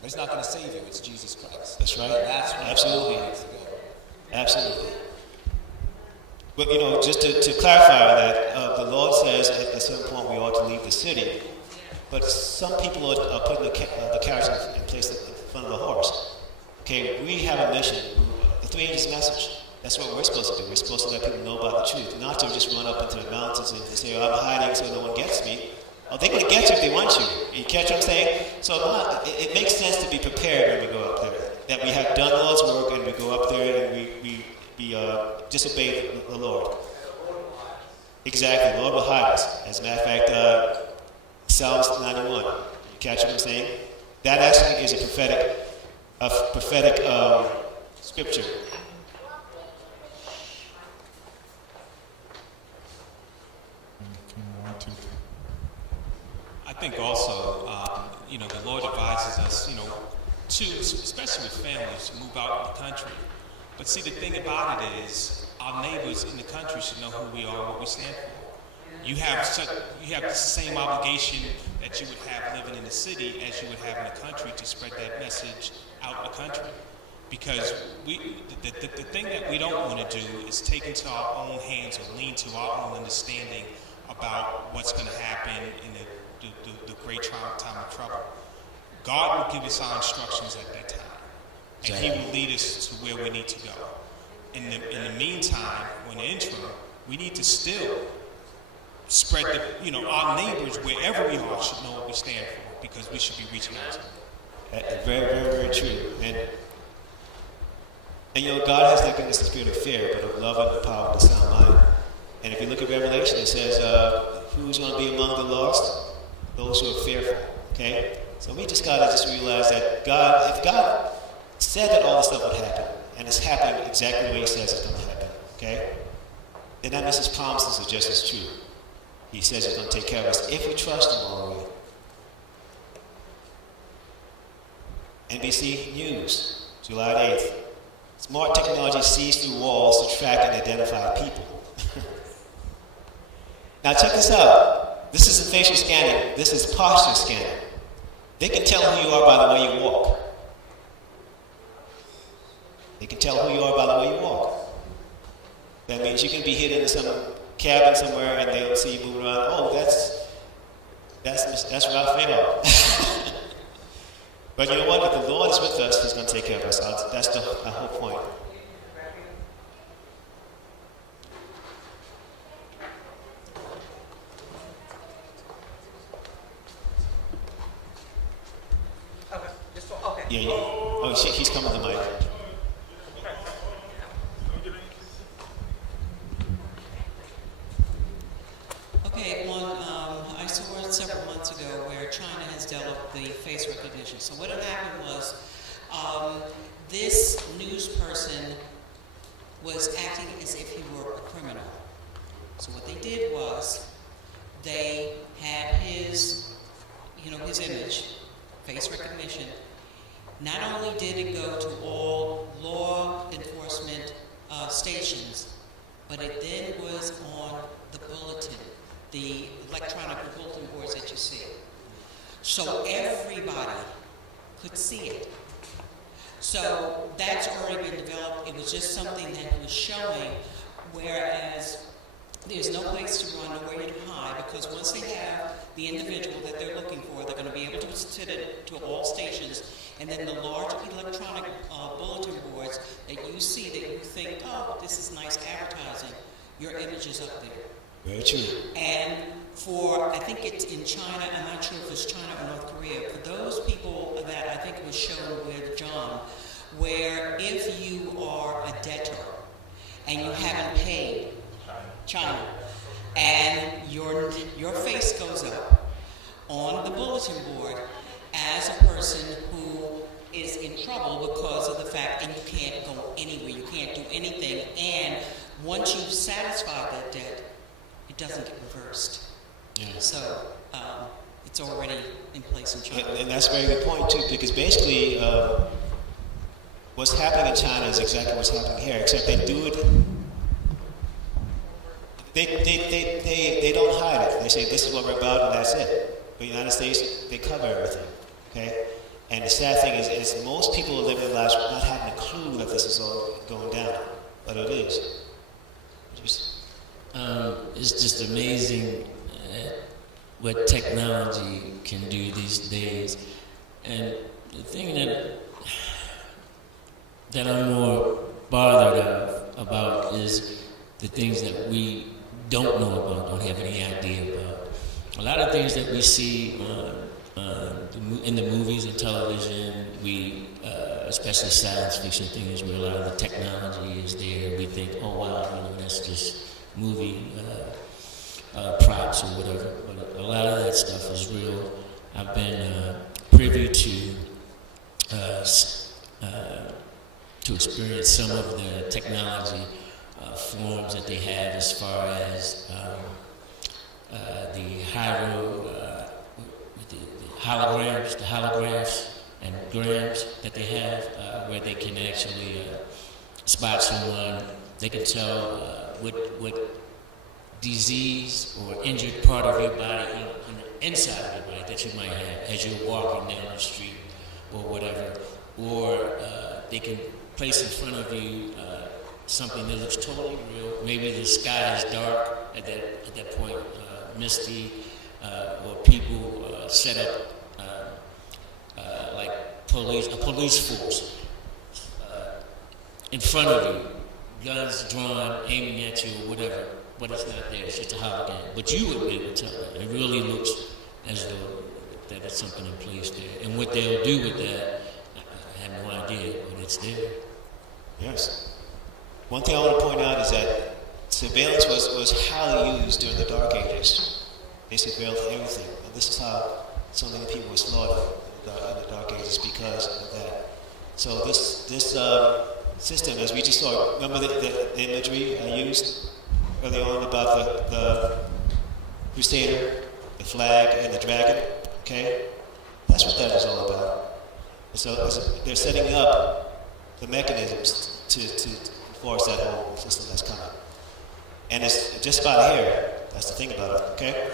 But it's not going to save you. It's Jesus Christ. That's right. And that's where absolutely. It needs to go. Absolutely. But just to clarify that, the Lord says at a certain point we ought to leave the city. But some people are putting the carriage in place in front of the horse. Okay, we have a mission. The three angels' message. That's what we're supposed to do. We're supposed to let people know about the truth, not to just run up into the mountains and say, "Oh, I'm hiding so no one gets me." Oh, they're going to get you if they want you. You catch what I'm saying? So it makes sense to be prepared when we go up there. That we have done Lord's work and we go up there and we disobey the Lord. Exactly. The Lord will hide us. As a matter of fact, Psalms 91. You catch what I'm saying? That actually is a prophetic scripture. I think also, the Lord advises us, to, especially with families, move out in the country. But see, the thing about it is, our neighbors in the country should know who we are, what we stand for. You have the same obligation that you would have living in the city as you would have in the country to spread that message out in the country. Because the thing that we don't want to do is take into our own hands or lean to our own understanding about what's going to happen in the great time of trouble. God will give us our instructions at that time, and He will lead us to where we need to go. In the meantime, or in the interim, we need to still spread our neighbors wherever we are should know what we stand for, because we should be reaching out to them. Very, very, very true. And God has not given us the spirit of fear, but of love and the power of the sound mind. And if you look at Revelation, it says, who's going to be among the lost? Those who are fearful. Okay? So we just got to realize that if God said that all this stuff would happen, and it's happening exactly the way He says it's going to happen, okay? Then that means His promises are just as true. He says He's going to take care of us if we trust Him all the way. NBC News, July 8th. Smart technology sees through walls to track and identify people. Now check this out. This isn't facial scanning. This is posture scanning. They can tell who you are by the way you walk. They can tell who you are by the way you walk. That means you can be hidden in some cabin somewhere and they'll see you moving around. Oh, that's Raphael. But you know what? If the Lord is with us, He's going to take care of us. That's the whole point. Okay. Yeah, yeah. Oh, he's coming to the mic. Okay, I saw it several months ago where China has developed the face recognition. So what had happened was this news person was acting as if he were a criminal. So what they did was they had his image, face recognition. Not only did it go to all law enforcement stations, but it then was on the bulletin, the electronic bulletin boards that you see. So everybody could see it. So that's already been developed. It was just something that he was showing, whereas there's no place to run, nowhere to hide, because once they have the individual that they're looking for, they're going to be able to send it to all stations, and then the large electronic bulletin boards that you see that you think, oh, this is nice advertising, your image is up there. Very true. And I think it's in China, I'm not sure if it's China or North Korea, for those people that I think it was shown with John, where if you are a debtor and you haven't paid, China, and your face goes up on the bulletin board as a person who is in trouble because of the fact that you can't go anywhere, you can't do anything, and once you've satisfied that debt, it doesn't get reversed. Yeah. So it's already in place in China. And that's a very good point too, because basically what's happening in China is exactly what's happening here, except they do it. They don't hide it. They say this is what we're about and that's it. But in the United States, they cover everything. Okay? And the sad thing is most people are living their lives not having a clue that this is all going down. But it is. It's just amazing what technology can do these days. And the thing that I'm more bothered about is the things that we don't know about, don't have any idea about. A lot of things that we see in the movies and television, especially science fiction things where a lot of the technology is there, we think, oh wow, that's just movie props or whatever. But a lot of that stuff is real. I've been privy to experience some of the technology forms that they have as far as the holographs and grams that they have, where they can actually spot someone. They can tell what disease or injured part of your body, on the inside of your body that you might have as you're walking down the street or whatever. Or they can place in front of you something that looks totally real. Maybe the sky is dark at that point, misty, or people set up like a police force in front of you, guns drawn, aiming at you or whatever, but it's not there, it's just a hologram. But you would be able to tell that. It really looks as though that it's something in place there. And what they'll do with that, I have no idea, but it's there. Yes. One thing I want to point out is that surveillance was highly used during the Dark Ages. They surveilled everything. And this is how so many people were slaughtered in the Dark Ages because of that. So this system, as we just saw, remember the imagery I used earlier on about the Crusader, the flag, and the dragon? Okay? That's what that is all about. And so they're setting up the mechanisms to enforce that whole system that's coming. And it's just about here. That's the thing about it, okay?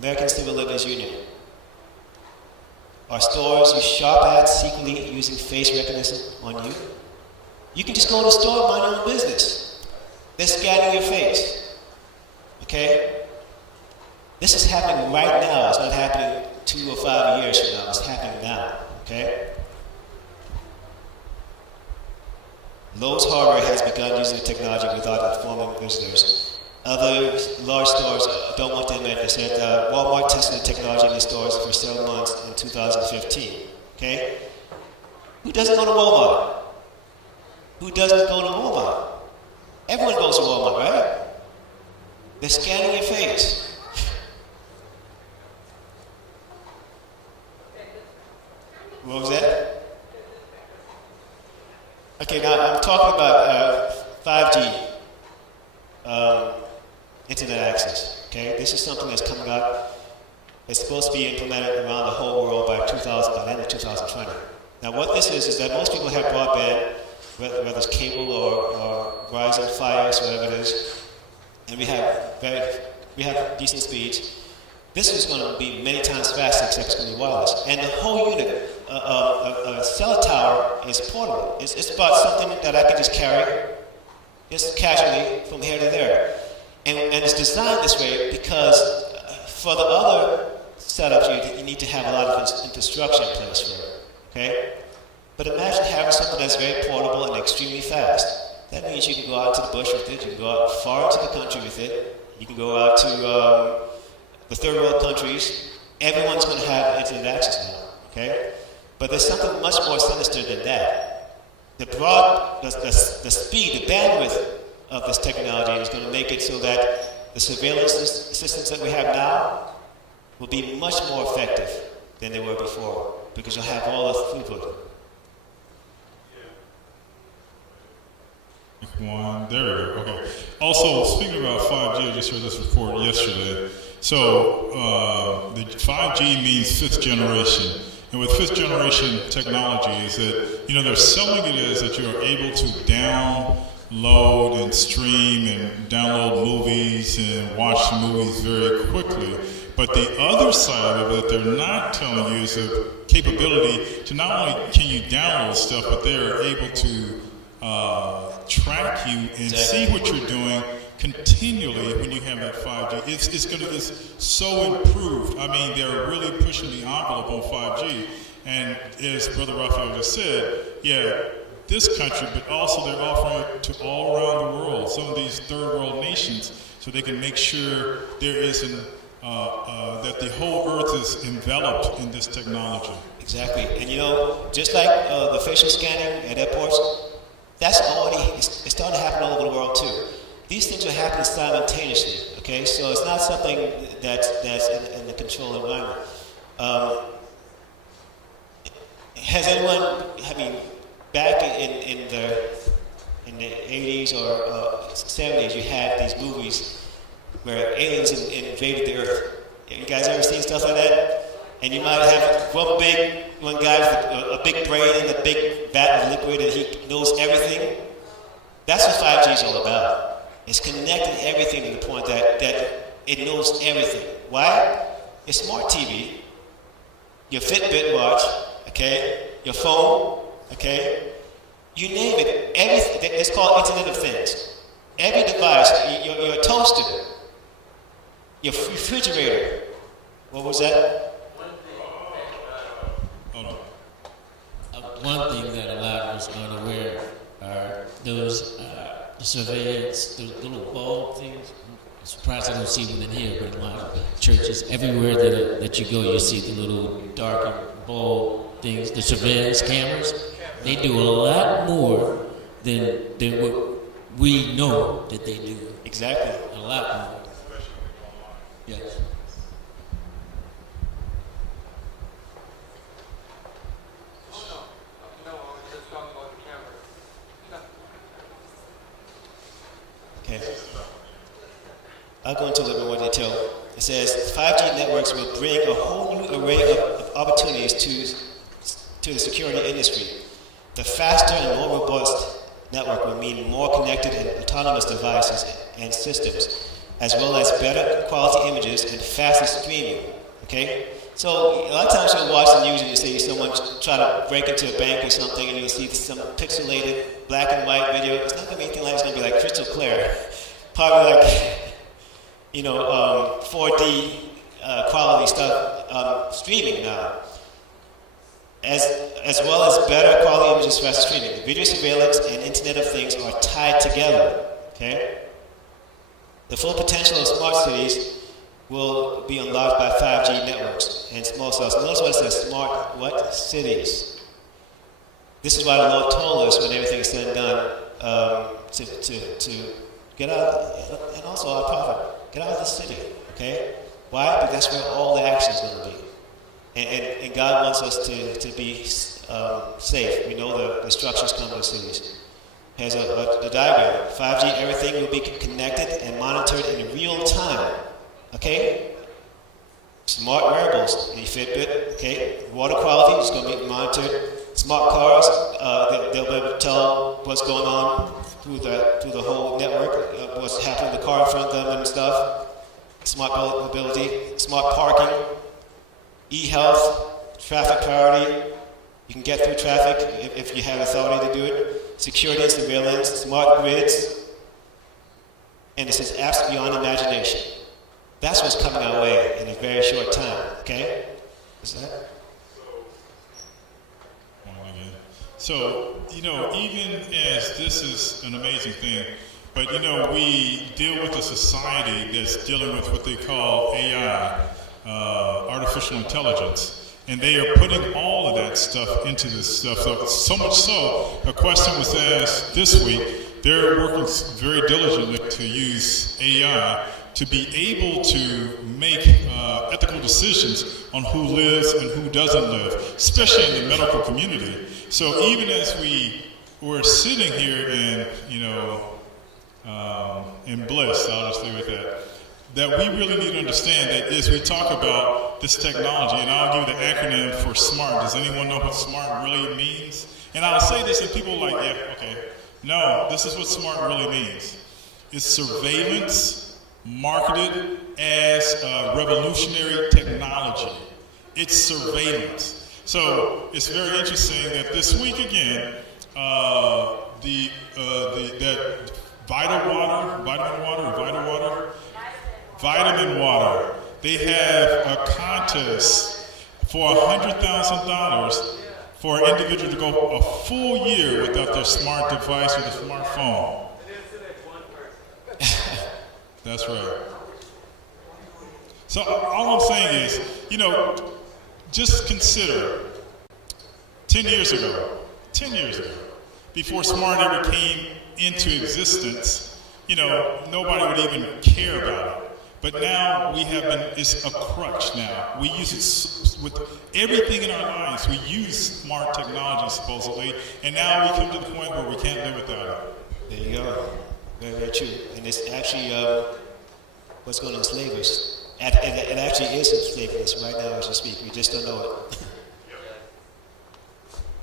American Civil Liberties Union. Our stores you shop at secretly using face recognition on you. You can just go to the store and mind your own business. They're scanning your face. Okay? This is happening right now. It's not happening 2 or 5 years from now. It's happening now. Okay? Lowe's Hardware has begun using the technology without informing visitors. Other large stores don't want to admit this. They said Walmart tested the technology in the stores for several months in 2015. Okay? Who doesn't go to Walmart? Who doesn't go to Walmart? Everyone goes to Walmart, right? They're scanning your face. What was that? Okay, now I'm talking about 5G. Internet access. Okay, this is something that's coming out. It's supposed to be implemented around the whole world by the end of 2020. Now, what this is that most people have broadband, whether it's cable or Verizon, Fios, whatever it is, and we have decent speeds. This is going to be many times faster, except it's going to be wireless. And the whole unit, a cell tower, is portable. It's about something that I can just carry, just casually from here to there. And it's designed this way because for the other setups, you need to have a lot of infrastructure in place for it. Okay? But imagine having something that's very portable and extremely fast. That means you can go out to the bush with it, you can go out far into the country with it, you can go out to the third world countries. Everyone's going to have internet access now. Okay? But there's something much more sinister than that. The speed, the bandwidth of this technology is going to make it so that the surveillance systems that we have now will be much more effective than they were before because you'll have all the throughput. One, there we go. Okay. Also, speaking about 5G, I just heard this report yesterday. So, the 5G means fifth generation. And with fifth generation technology is that, they're selling it as that you are able to download and stream and download movies and watch movies very quickly. But the other side of it, they're not telling you is the capability to not only can you download stuff, but they're able to track you and see what you're doing continually when you have that 5G. It's so improved. I mean, they're really pushing the envelope on 5G. And as Brother Raphael just said, this country, but also they're offering it to all around the world, some of these third world nations, so they can make sure there isn't that the whole earth is enveloped in this technology. Exactly. And just like the facial scanning at airports, that's already, it's starting to happen all over the world too. These things are happening simultaneously, okay? So it's not something that's in the controlled environment. Has anyone, back in the 80s or 70s, you had these movies where aliens invaded the earth. You guys ever seen stuff like that? And you might have one guy with a big brain and a big vat of liquid and he knows everything. That's what 5G is all about. It's connecting everything to the point that it knows everything. Why? Your smart TV, your Fitbit watch, okay, your phone, okay, you name it. Everything. It's called Internet of Things. Every device, your toaster, your refrigerator. What was that? One thing that a lot of us aren't aware are those the surveillance, those little bulb things. I'm surprised I don't see them in here, but in a lot of churches, everywhere that you go, you see the little dark bulb things, the surveillance cameras. They do a lot more than what we know that they do. Exactly. A lot more. Yes. Okay. I'll go into a little bit more detail. It says 5G networks will bring a whole new array of opportunities to the security industry. The faster and more robust network will mean more connected and autonomous devices and systems. as well as better quality images and faster streaming. Okay? So a lot of times you'll watch the news and you see someone try to break into a bank or something, and you'll see some pixelated black and white video. It's not going to be anything like it's going to be like crystal clear. Probably like 4D quality stuff streaming now. As well as better quality images, faster streaming. Video surveillance and Internet of Things are tied together. Okay? The full potential of smart cities will be unlocked by 5G networks and small cells. Notice what it says, smart what? Cities. This is why the Lord told us when everything is said and done to get out, and also our prophet, get out of the city, okay? Why? Because that's where all the action is going to be. And God wants us to be safe. We know the structures come to the cities. Here's the diagram. 5G, everything will be connected and monitored in real time. Okay? Smart wearables, the Fitbit, okay? Water quality is going to be monitored. Smart cars, they'll be able to tell what's going on through the whole network, what's happening in the car in front of them and stuff. Smart mobility, smart parking, e-health, traffic priority. You can get through traffic if you have authority to do it. Security and surveillance, smart grids. And this is apps beyond imagination. That's what's coming our way in a very short time, okay? Is that? So, even as this is an amazing thing, but we deal with a society that's dealing with what they call AI, artificial intelligence, and they are putting all of that stuff into this stuff. So much so, a question was asked this week. They're working very diligently to use AI to be able to make ethical decisions on who lives and who doesn't live, especially in the medical community. So even as we're sitting here in bliss, I'll just leave it at that we really need to understand that as we talk about this technology, and I'll give you the acronym for SMART. Does anyone know what SMART really means? And I'll say this, and people are like, yeah, okay. No, this is what SMART really means. It's surveillance marketed as revolutionary technology. It's surveillance. So it's very interesting that this week again, that vitamin water, they have a contest for $100,000 for an individual to go a full year without their smart device or the smartphone. That's right. So all I'm saying is, just consider 10 years ago, before smart ever came into existence, nobody would even care about it. But now it's a crutch now. We use it with everything in our lives. We use smart technology supposedly, and now we come to the point where we can't live without it. There you go. Very, very true. And it's actually what's going to enslave us. It actually is enslaving us right now as we speak. We just don't know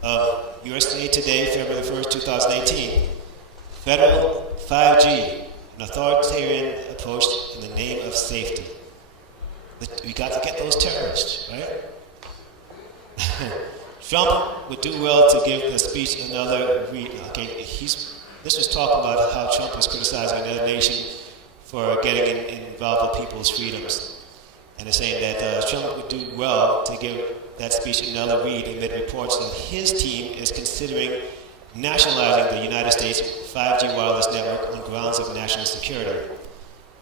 it. USA Today, February 1st, 2018. Federal 5G, an authoritarian approach in the name of safety. We got to get those terrorists, right? Trump would do well to give the speech another read. Okay, this was talking about how Trump was criticizing another nation for getting involved with people's freedoms. And they're saying that Trump would do well to give that speech another read amid reports that his team is considering nationalizing the United States 5G wireless network on grounds of national security,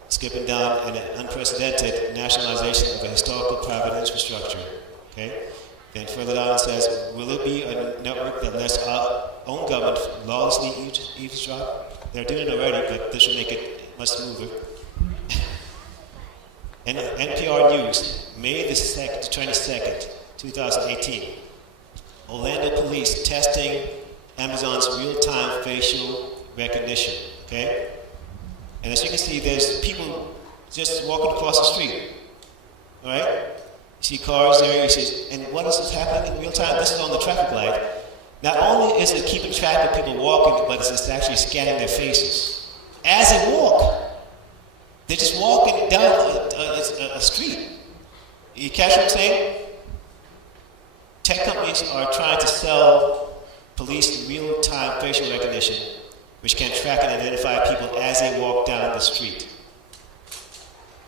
skipping down an unprecedented nationalization of a historical private infrastructure. Okay? Then further down it says, will it be a network that lets our own government lawlessly eavesdrop? They're doing it already, but this will make it much smoother. And NPR News, May the 22nd, 2018. Orlando police testing Amazon's real-time facial recognition, okay? And as you can see, there's people just walking across the street, all right? You see cars there, and what is happening in real time? This is on the traffic light. Not only is it keeping track of people walking, but it's actually scanning their faces. As they walk, They're just walking down a street. You catch what I'm saying? Tech companies are trying to sell police real-time facial recognition, which can track and identify people as they walk down the street.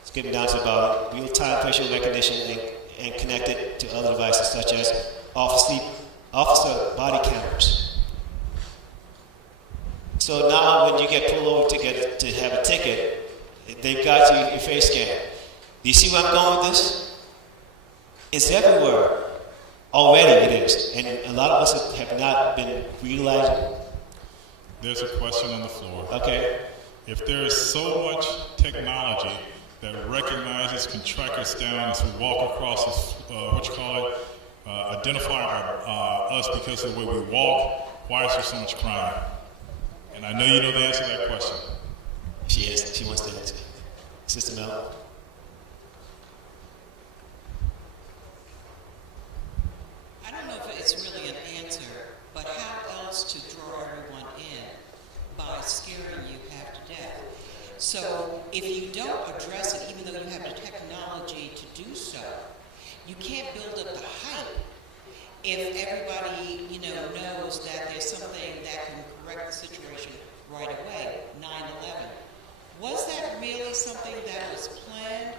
It's getting down to about real-time facial recognition and connect it to other devices such as officer body cameras. So now when you get pulled over to have a ticket, they've got your face scan. Do you see where I'm going with this? It's everywhere. Already it is. And a lot of us have not been realizing. There's a question on the floor. Okay. If there is so much technology that recognizes, can track us down as we walk across this, identify us because of the way we walk, why is there so much crime? And I know you know the answer to that question. She wants to answer. Sister Mel. I don't know if it's really an answer, but how else to draw everyone in by scaring you half to death? So if you don't address it, even though you have the technology to do so, you can't build up the hype if everybody, knows that there's something that can correct the situation right away. 9/11. Was that really something that was planned,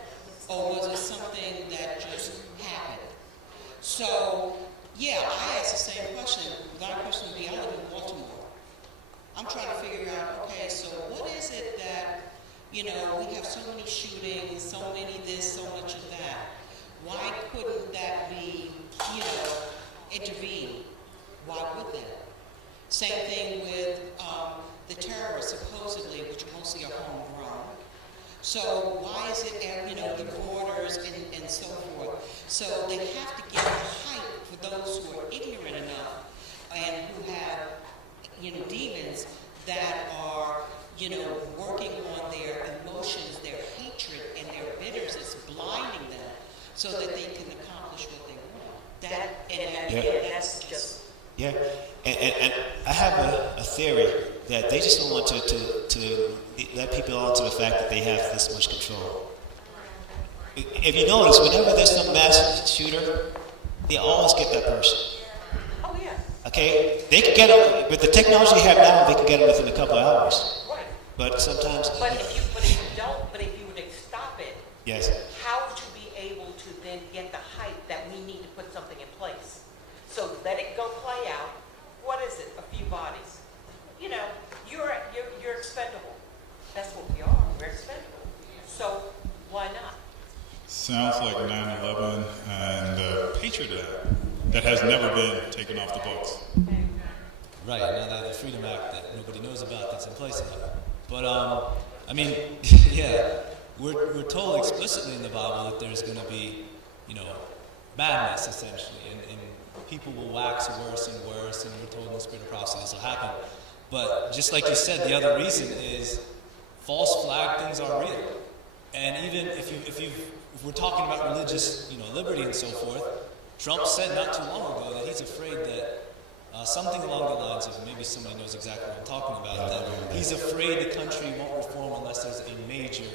or was it something that just happened? So, yeah, I asked the same question. My question would be, I live in Baltimore. I'm trying to figure out, okay, so what is it that, we have so many shootings, so many this, so much of that. Why couldn't that be, intervened? Why would that? Same thing with the terrorists, supposedly, which mostly are homegrown. So why is it, the borders and so forth? So they have to get the hype for those who are ignorant enough and who have, demons that are, working on their emotions, their hatred, and their bitterness, blinding them so that they can accomplish what they want. That's just. Yeah, and I have a theory that they just don't want to let people onto the fact that they have this much control. If you notice, whenever there's some mass shooter, they always get that person. Oh yeah. Okay, they can get them with the technology they have now. They can get them within a couple of hours. Right. But sometimes. But if you would stop it, Yes. how would you be able to then get the hype that we need to put something in place? So let it go play out. What is it? A few bodies. You're expendable. That's what we are. We're expendable. So why not? Sounds like 9/11 and Patriot Act that has never been taken off the books. Right, now the Freedom Act that nobody knows about that's in place now. But, yeah, we're told explicitly in the Bible that there's going to be, madness, essentially, and people will wax worse and worse, and we're told in the spirit of prophecy this will happen. But just like you said, the other reason is false flag things are real. And even if we're talking about religious, liberty and so forth, Trump said not too long ago that he's afraid that something along the lines of, maybe somebody knows exactly what I'm talking about, that he's afraid the country won't reform unless there's a major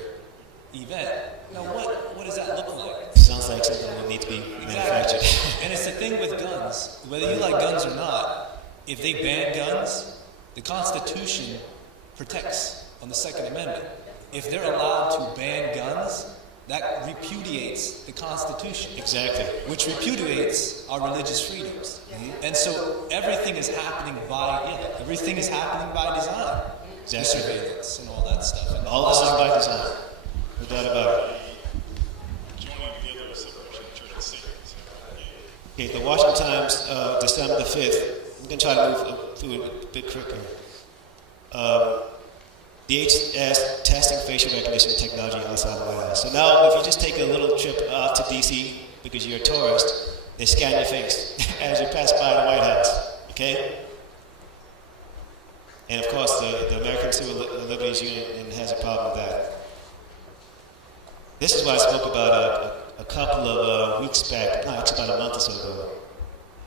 event. Now, what does that look like? Sounds like something that needs to be manufactured. Exactly. And it's the thing with guns, whether you like guns or not, if they ban guns, the Constitution protects on the Second Amendment. If they're allowed to ban guns, that repudiates the Constitution. Exactly. Which repudiates our religious freedoms. Mm-hmm. And so everything is happening by design. Exactly. The surveillance and all that stuff. And All this is by design. No doubt about it. Joining together a separation of church and state. Okay, the Washington Times, December the 5th. I'm going to try to move through it a bit quicker. DHS testing facial recognition technology outside the White House. So now, if you just take a little trip out to D.C. because you're a tourist, they scan your face as you pass by the White House. Okay? And of course, the American Civil Liberties Union has a problem with that. This is what I spoke about a couple of weeks back, no, actually about a month or so ago.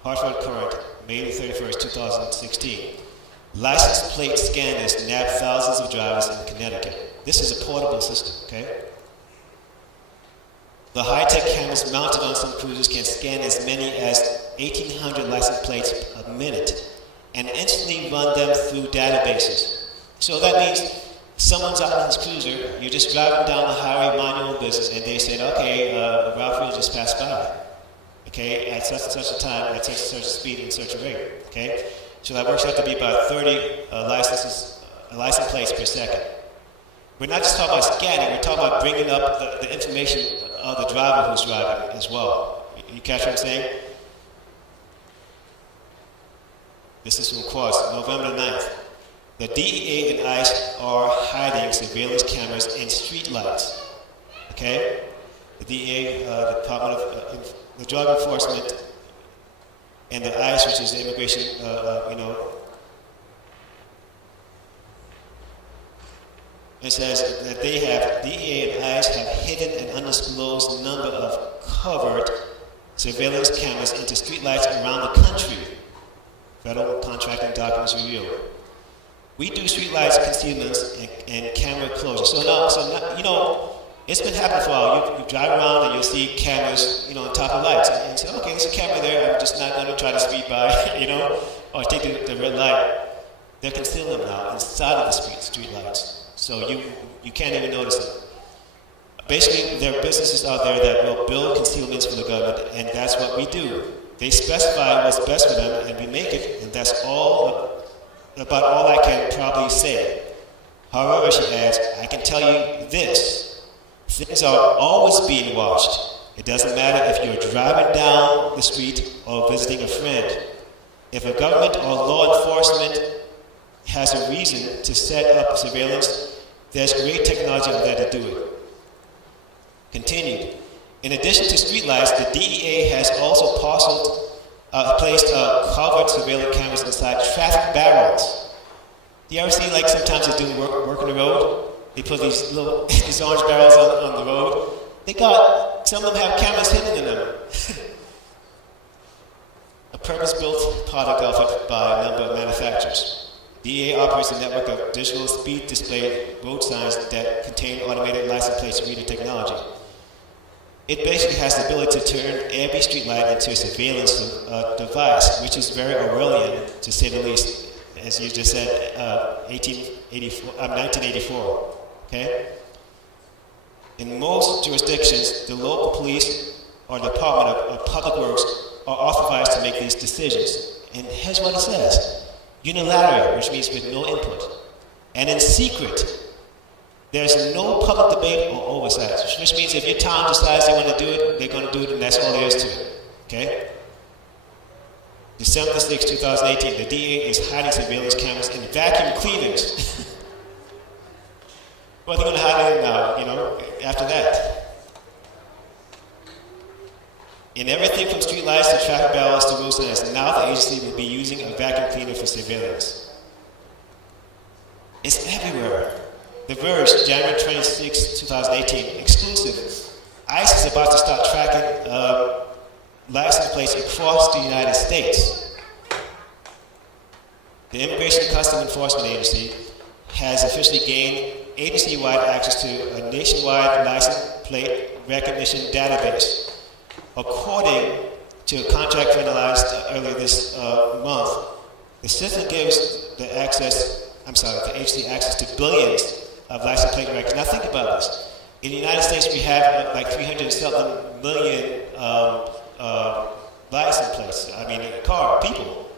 Hartford Current, May 31st, 2016. License plate scanners nabbed thousands of drivers in Connecticut. This is a portable system, okay? The high-tech cameras mounted on some cruisers can scan as many as 1,800 license plates a minute and instantly run them through databases. So that means someone's out in this cruiser, you're just driving down the highway, minding your own business, and they said, okay, Ralph Field just passed by, okay, at such and such a time, at such and such a speed and such a rate, okay? So that works out to be about 30 license plates per second. We're not just talking about scanning, we're talking about bringing up the information of the driver who's driving as well. You catch what I'm saying? This is from Quartz, November 9th. The DEA and ICE are hiding surveillance cameras in streetlights. Okay? The DEA, the Department of the Drug Enforcement, and the ICE, which is the immigration, it says that they have, DEA and ICE have hidden an undisclosed number of covert surveillance cameras into streetlights around the country. Federal contracting documents reveal. We do streetlights concealments and camera closure. So now, it's been happening for a while. You drive around and you'll see cameras, on top of lights. And you say, okay, there's a camera there. I'm just not going to try to speed by, or take the red light. They're concealing them now inside of the street lights. So you can't even notice them. Basically, there are businesses out there that will build concealments for the government, and that's what we do. They specify what's best for them, and we make it, and that's about all I can probably say. However, she adds, I can tell you this. Things are always being watched. It doesn't matter if you're driving down the street or visiting a friend. If a government or law enforcement has a reason to set up surveillance, there's great technology out there to do it. Continued. In addition to streetlights, the DEA has also placed covert surveillance cameras inside traffic barrels. Do you ever see, sometimes they're doing work on the road? They put these these orange barrels on the road. Some of them have cameras hidden in them. A purpose-built product offered by a number of manufacturers. DEA operates a network of digital speed display road signs that contain automated license plate reader technology. It basically has the ability to turn every streetlight into a surveillance device, which is very Orwellian, to say the least. As you just said, 1984. Okay? In most jurisdictions, the local police or the Department of Public Works are authorized to make these decisions. And here's what it says. Unilaterally, which means with no input. And in secret. There's no public debate or oversight, which means if your town decides they want to do it, they're going to do it, and that's all there is to it. Okay? December 6, 2018, the DEA is hiding surveillance cameras in vacuum cleaners. What are they going to hide in now, after that? In everything from streetlights to traffic barrels to road signs, now the agency will be using a vacuum cleaner for surveillance. It's everywhere. The Verge, January 26, 2018, exclusive. ICE is about to start tracking license plates across the United States. The Immigration and Customs Enforcement Agency has officially gained agency-wide access to a nationwide license plate recognition database. According to a contract finalized earlier this month, the system gives the agency access to billions of license plate records. Now think about this. In the United States, we have 300-something million license plates. People.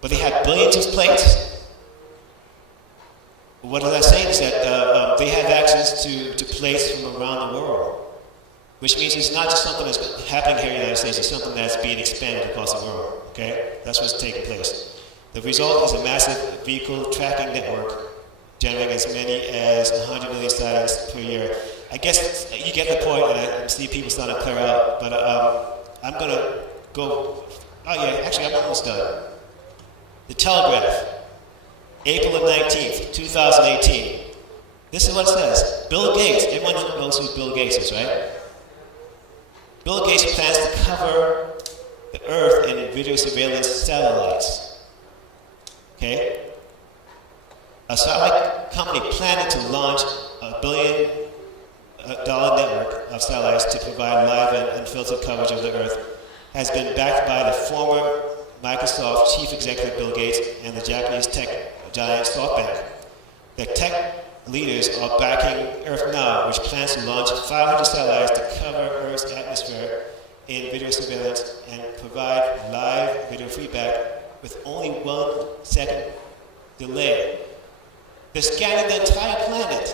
But they have billions of plates. What does that say is that they have access to plates from around the world. Which means it's not just something that's happening here in the United States, it's something that's being expanded across the world. Okay? That's what's taking place. The result is a massive vehicle tracking network generating as many as 100 million sightings per year. I guess you get the point, and I see people starting to clear out, but I'm going to go, I'm almost done. The Telegraph, April the 19th, 2018. This is what it says. Bill Gates, everyone knows who Bill Gates is, right? Bill Gates plans to cover the Earth in video surveillance satellites. Okay? a satellite company planning to launch a $1 billion network of satellites to provide live and unfiltered coverage of the Earth has been backed by the former Microsoft chief executive Bill Gates and the Japanese tech giant SoftBank. The tech leaders are backing Earth Now, which plans to launch 500 satellites to cover Earth's atmosphere in video surveillance and provide live video feedback with only 1 second delay. They're scanning the entire planet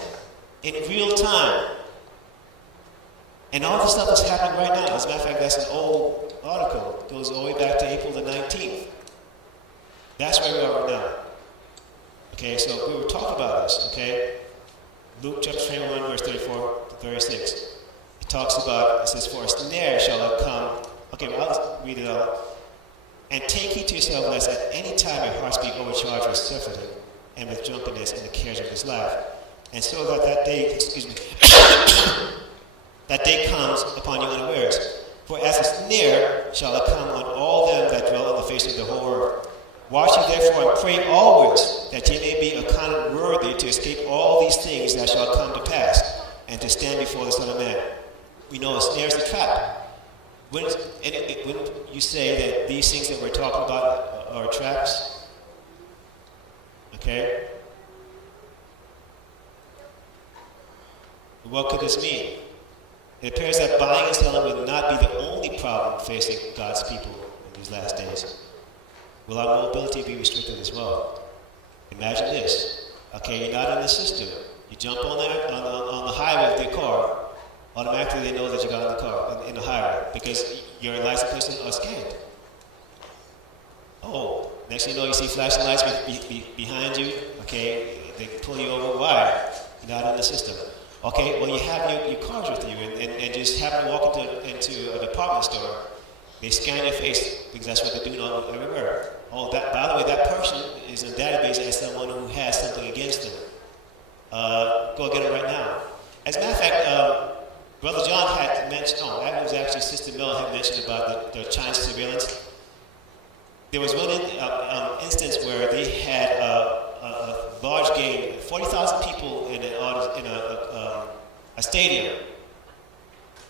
in real time. And all this stuff is happening right now. As a matter of fact, that's an old article. It goes all the way back to April the 19th. That's where we are right now. Okay, so we were talking about this, okay? Luke chapter 21, verse 34 to 36. It talks about, it says, for a snare shall it come. Okay, well, I'll read it out. And take heed to yourself, lest at any time your hearts be overcharged with surfeiting and with drunkenness and the cares of this life. And so that day, that day comes upon you unawares. For as a snare shall it come on all them that dwell on the face of the whole earth. Watch ye therefore and pray always, that ye may be accounted worthy to escape all these things that shall come to pass, and to stand before the Son of Man. We know a snare is a trap. Wouldn't you say that these things that we're talking about are traps? Okay? What could this mean? It appears that buying and selling will not be the only problem facing God's people in these last days. Will our mobility be restricted as well? Imagine this. Okay, you're not in the system. You jump on the highway with your car. Automatically they know that you got in the car, in the highway, because your license plates are scanned. Oh, next thing you know, you see flashing lights behind you. Okay, they pull you over. Why? You're not in the system. Okay, well, you have your cars with you, and just happen to walk into a department store. They scan your face because that's what they're doing everywhere. Oh, by the way, that person is in a database as someone who has something against them. Go get it right now. As a matter of fact, Brother John had mentioned, that was actually Sister Mel had mentioned about the Chinese surveillance. There was one instance where they had a large game, 40,000 people in a stadium,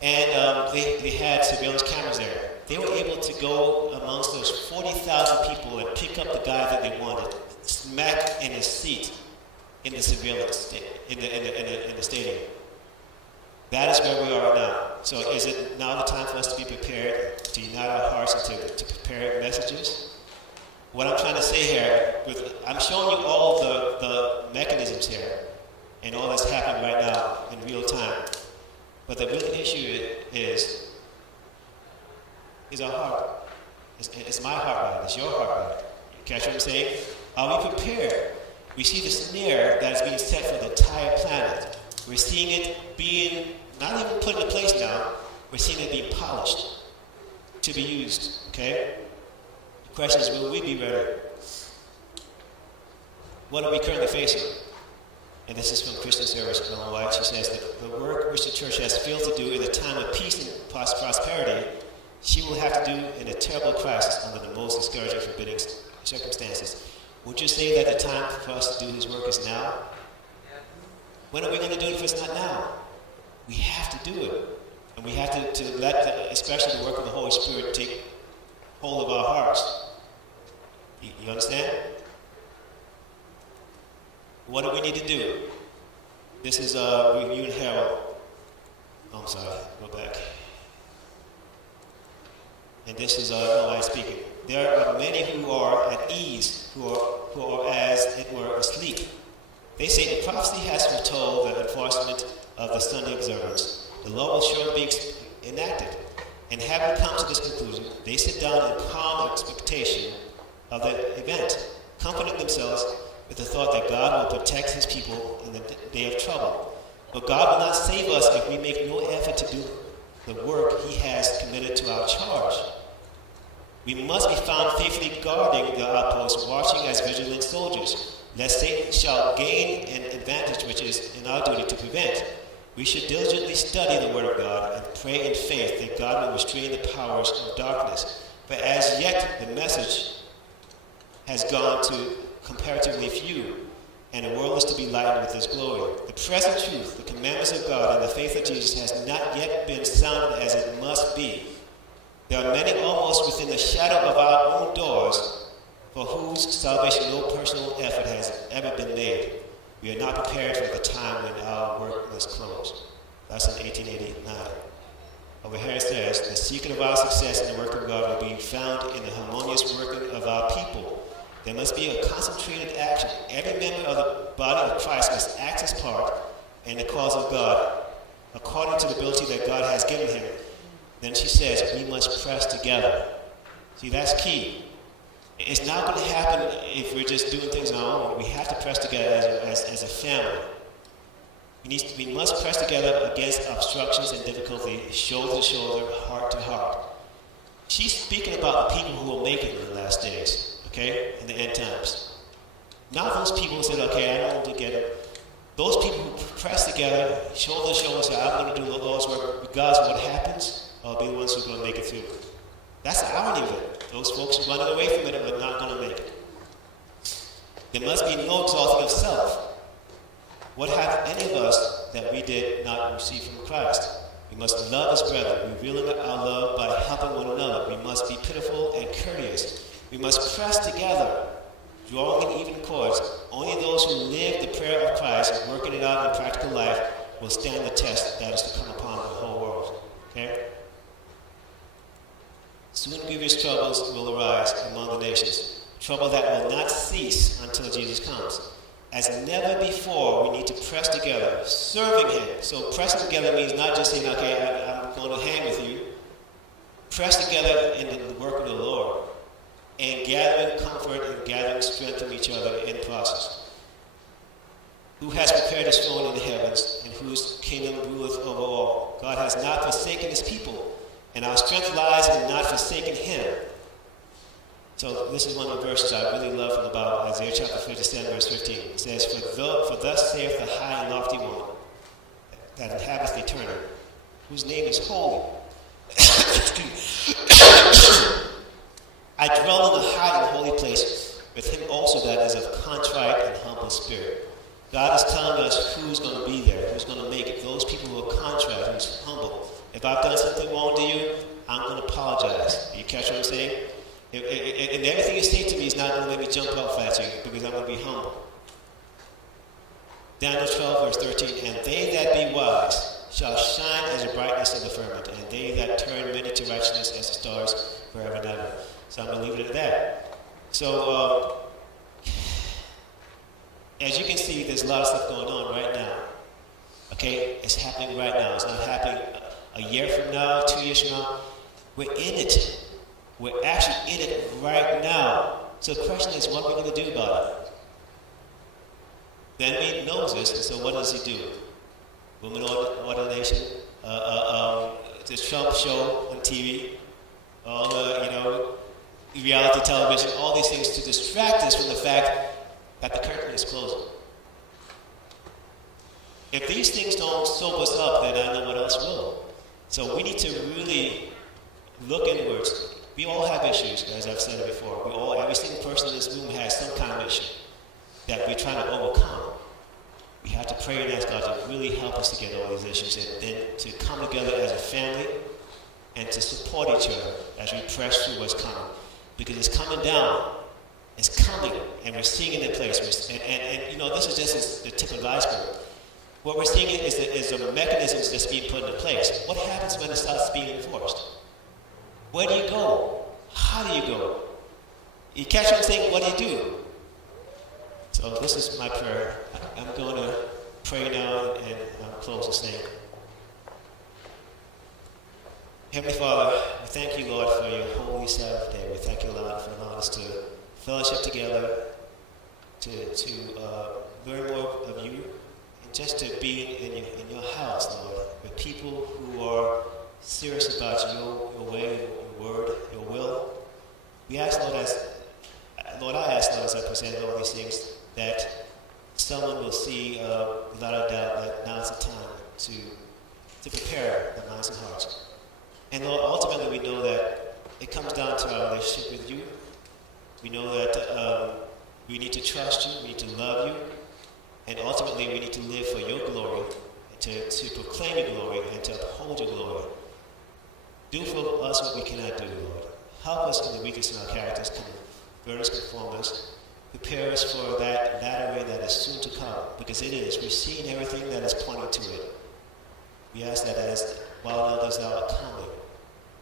and they had surveillance cameras there. They were able to go amongst those 40,000 people and pick up the guy that they wanted, smack in his seat in the surveillance in the stadium. That is where we are now. So is it now the time for us to be prepared to unite our hearts and to prepare messages? What I'm trying to say here, I'm showing you all the mechanisms here and all that's happening right now in real time. But the real issue is our heart. It's my heart right. It's your heart right. You catch what I'm saying? Are we prepared? We see the snare that is being set for the entire planet. We're seeing it being, not even put into place now, we're seeing it being polished to be used, okay? The question is, will we be ready? What are we currently facing? And this is from Christian Service, Ellen White. She says that the work which the church has failed to do in a time of peace and prosperity, she will have to do in a terrible crisis under the most discouraging, forbidding circumstances. Would you say that the time for us to do his work is now? When are we going to do it if it's not now? We have to do it. And we have to let, especially the work of the Holy Spirit, take hold of our hearts. You understand? What do we need to do? This is Review and Herald. Oh, I'm sorry. Go back. And this is White speaking. There are many who are at ease, who are as it were asleep. They say the prophecy has foretold the enforcement of the Sunday observance. The law will surely be enacted. And having come to this conclusion, they sit down in calm expectation of the event, comforting themselves with the thought that God will protect his people in the day of trouble. But God will not save us if we make no effort to do the work he has committed to our charge. We must be found faithfully guarding the outposts, watching as vigilant soldiers, lest Satan shall gain an advantage which is in our duty to prevent. We should diligently study the Word of God and pray in faith that God will restrain the powers of darkness. But as yet, the message has gone to comparatively few, and the world is to be lightened with his glory. The present truth, the commandments of God, and the faith of Jesus has not yet been sounded as it must be. There are many almost within the shadow of our own doors for whose salvation no personal effort has ever been made. We are not prepared for the time when our work must close. That's in 1889. Over here it says, the secret of our success in the work of God will be found in the harmonious working of our people. There must be a concentrated action. Every member of the body of Christ must act his part in the cause of God, according to the ability that God has given him. Then she says, we must press together. See, that's key. It's not going to happen if we're just doing things on our own. We have to press together as a family. We must press together against obstructions and difficulty, shoulder to shoulder, heart to heart. She's speaking about the people who will make it in the last days, okay, in the end times. Not those people who said, okay, I don't want to get it. Those people who press together, shoulder to shoulder, say, I'm going to do the Lord's work, regardless of what happens, I'll be the ones who are going to make it through. That's the irony of it. Those folks running away from it are not going to make it. There must be no exalting of self. What have any of us that we did not receive from Christ? We must love as brethren, revealing our love by helping one another. We must be pitiful and courteous. We must press together, drawing in even cords. Only those who live the prayer of Christ, working it out in practical life, will stand the test that is to come upon the whole world. Okay? Soon grievous troubles will arise among the nations, trouble that will not cease until Jesus comes. As never before, we need to press together, serving him. So pressing together means not just saying, okay, I'm going to hang with you. Press together in the work of the Lord and gathering comfort and gathering strength from each other in the process. Who has prepared his throne in the heavens and whose kingdom ruleth over all. God has not forsaken his people, and our strength lies in not forsaking him. So this is one of the verses I really love from the Bible, Isaiah chapter 57, verse 15. It says, For thus saith the high and lofty one that inhabiteth the eternal, whose name is holy. I dwell in the high and holy place with him also that is of contrite and humble spirit. God is telling us who's going to be there, who's going to make it. Those people who are contrite, who's humble. If I've done something wrong to you, I'm going to apologize. You catch what I'm saying? And everything you say to me is not going to let me jump off at you because I'm going to be humble. Daniel 12, verse 13, and they that be wise shall shine as the brightness of the firmament, and they that turn many to righteousness as the stars forever and ever. So I'm going to leave it at that. So, as you can see, there's a lot of stuff going on right now. Okay? It's happening right now. It's not happening a year from now, 2 years from now. We're in it. We're actually in it right now. So the question is, what are we going to do about it? The enemy knows this, and so what does he do? Women ordination, the Trump show on TV, all the, reality television, all these things to distract us from the fact that the curtain is closing. If these things don't sober us up, then I know what else will. So we need to really look inwards. We all have issues, as I've said before. Every single person in this room has some kind of issue that we're trying to overcome. We have to pray and ask God to really help us to get all these issues and then to come together as a family and to support each other as we press through what's coming. Because it's coming down. It's coming, and we're seeing it in place. And this is just the tip of the iceberg. What we're seeing is the mechanisms that's being put into place. What happens when it starts being enforced? Where do you go? How do you go? You catch what I'm saying? What do you do? So this is my prayer. I'm going to pray now and close this thing. Heavenly Father, we thank you, Lord, for your holy Sabbath day. We thank you, Lord, for allowing us to fellowship together, to learn more of you, and just to be in your house, Lord, with people who are serious about your way, your word, your will. We ask, Lord, I ask, Lord, as I present all these things, that someone will see, without a doubt, that now's the time to prepare their minds and hearts. And Lord, ultimately we know that it comes down to our relationship with you. We know that we need to trust you, we need to love you, And ultimately, we need to live for your glory, and to proclaim your glory, and to uphold your glory. Do for us what we cannot do, Lord. Help us in the weakness in our characters, convert us, conform us, prepare us for that latter rain that is soon to come, because it is. We've seen everything that is pointing to it. We ask that as while others thou art coming,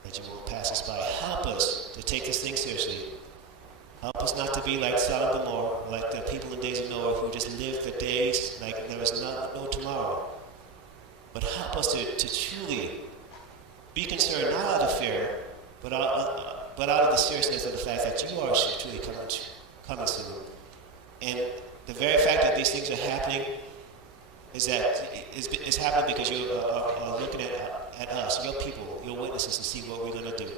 that you won't pass us by. Help us to take this thing seriously. Help us not to be like Sodom and Gomorrah, like the people in the days of Noah who just lived the days like there was no tomorrow. But help us to truly be concerned, not out of fear, but out of the seriousness of the fact that you are truly coming soon. And the very fact that these things are happening is happening because you are looking at us, your people, your witnesses, to see what we're going to do.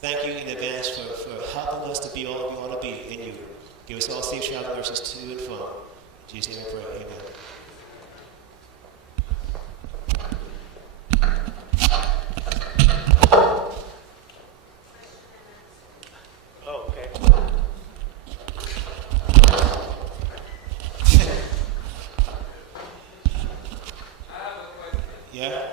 Thank you in advance for helping us to be all we want to be in you. Give us all safe travel mercies to and from. In Jesus' name I pray. Amen. Yeah?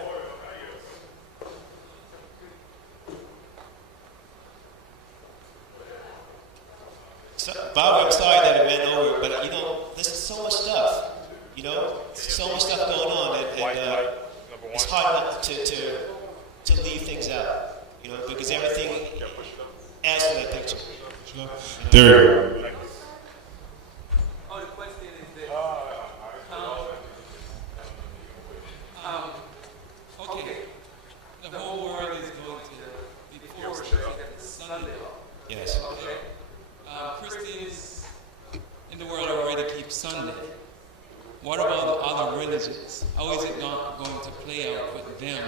So, Bob, I'm sorry that it went over, but this is so much stuff. So much stuff going on, and it's hard not to leave things out. Because everything adds to that picture. There you go. Oh, the question is this. Okay. The whole world is going to be forced to take Sunday off. Yes. Okay. Christians in the world already keep Sunday. What about the other religions? How is it not going to play out with them?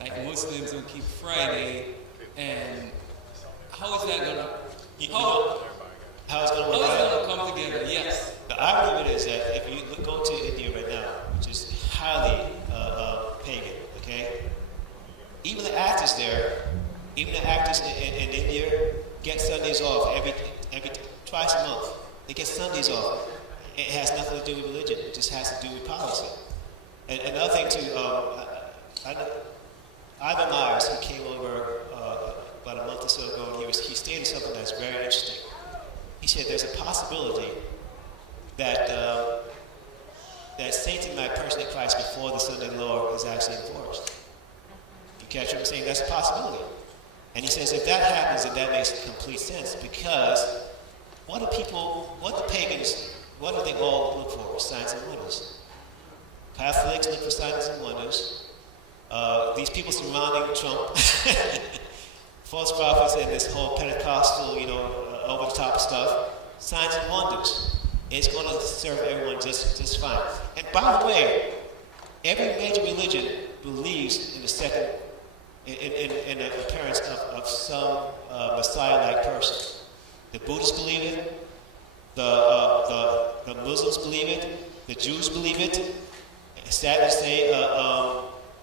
Like Muslims will keep Friday, and how is that going to? How it's going to work out? Come together? Yes. The irony of it is that if you go to India right now, which is highly pagan, okay? Even the actors there, in India get Sundays off every twice a month. They get Sundays off. It has nothing to do with religion. It just has to do with policy. And another thing too, Ivan Myers, who came over about a month or so ago, and he stated something that's very interesting. He said there's a possibility that Satan might personate Christ before the Sunday law is actually enforced. You catch what I'm saying? That's a possibility. And he says if that happens, then that makes complete sense, because what do the pagans, what do they all look for? Signs and wonders. Catholics look for signs and wonders. These people surrounding Trump, false prophets, and this whole Pentecostal, over the top stuff, signs and wonders. It's going to serve everyone just fine. And by the way, every major religion believes in the second, in the appearance of some Messiah-like person. The Buddhists believe it. The Muslims believe it. The Jews believe it. Sad to say,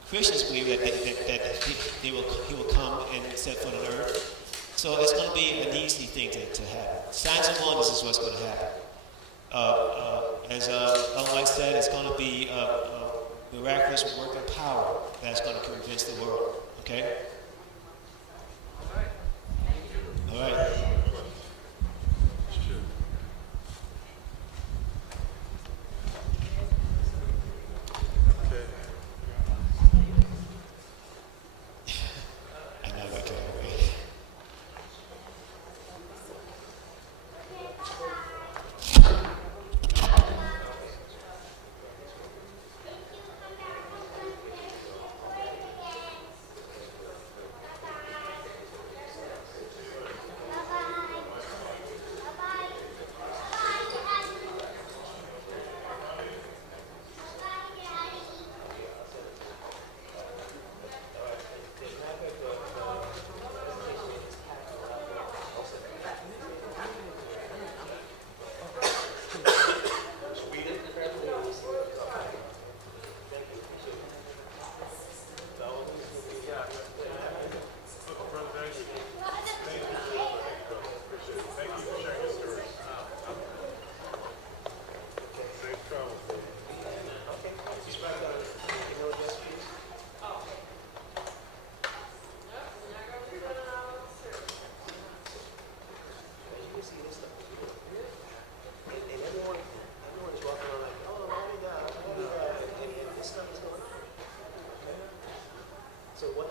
Christians believe that he will come and set foot on earth. So it's going to be an easy thing to happen. Signs and wonders is what's going to happen. As Ellen said, it's going to be a miraculous working power that's going to convince the world. Okay? All right. So what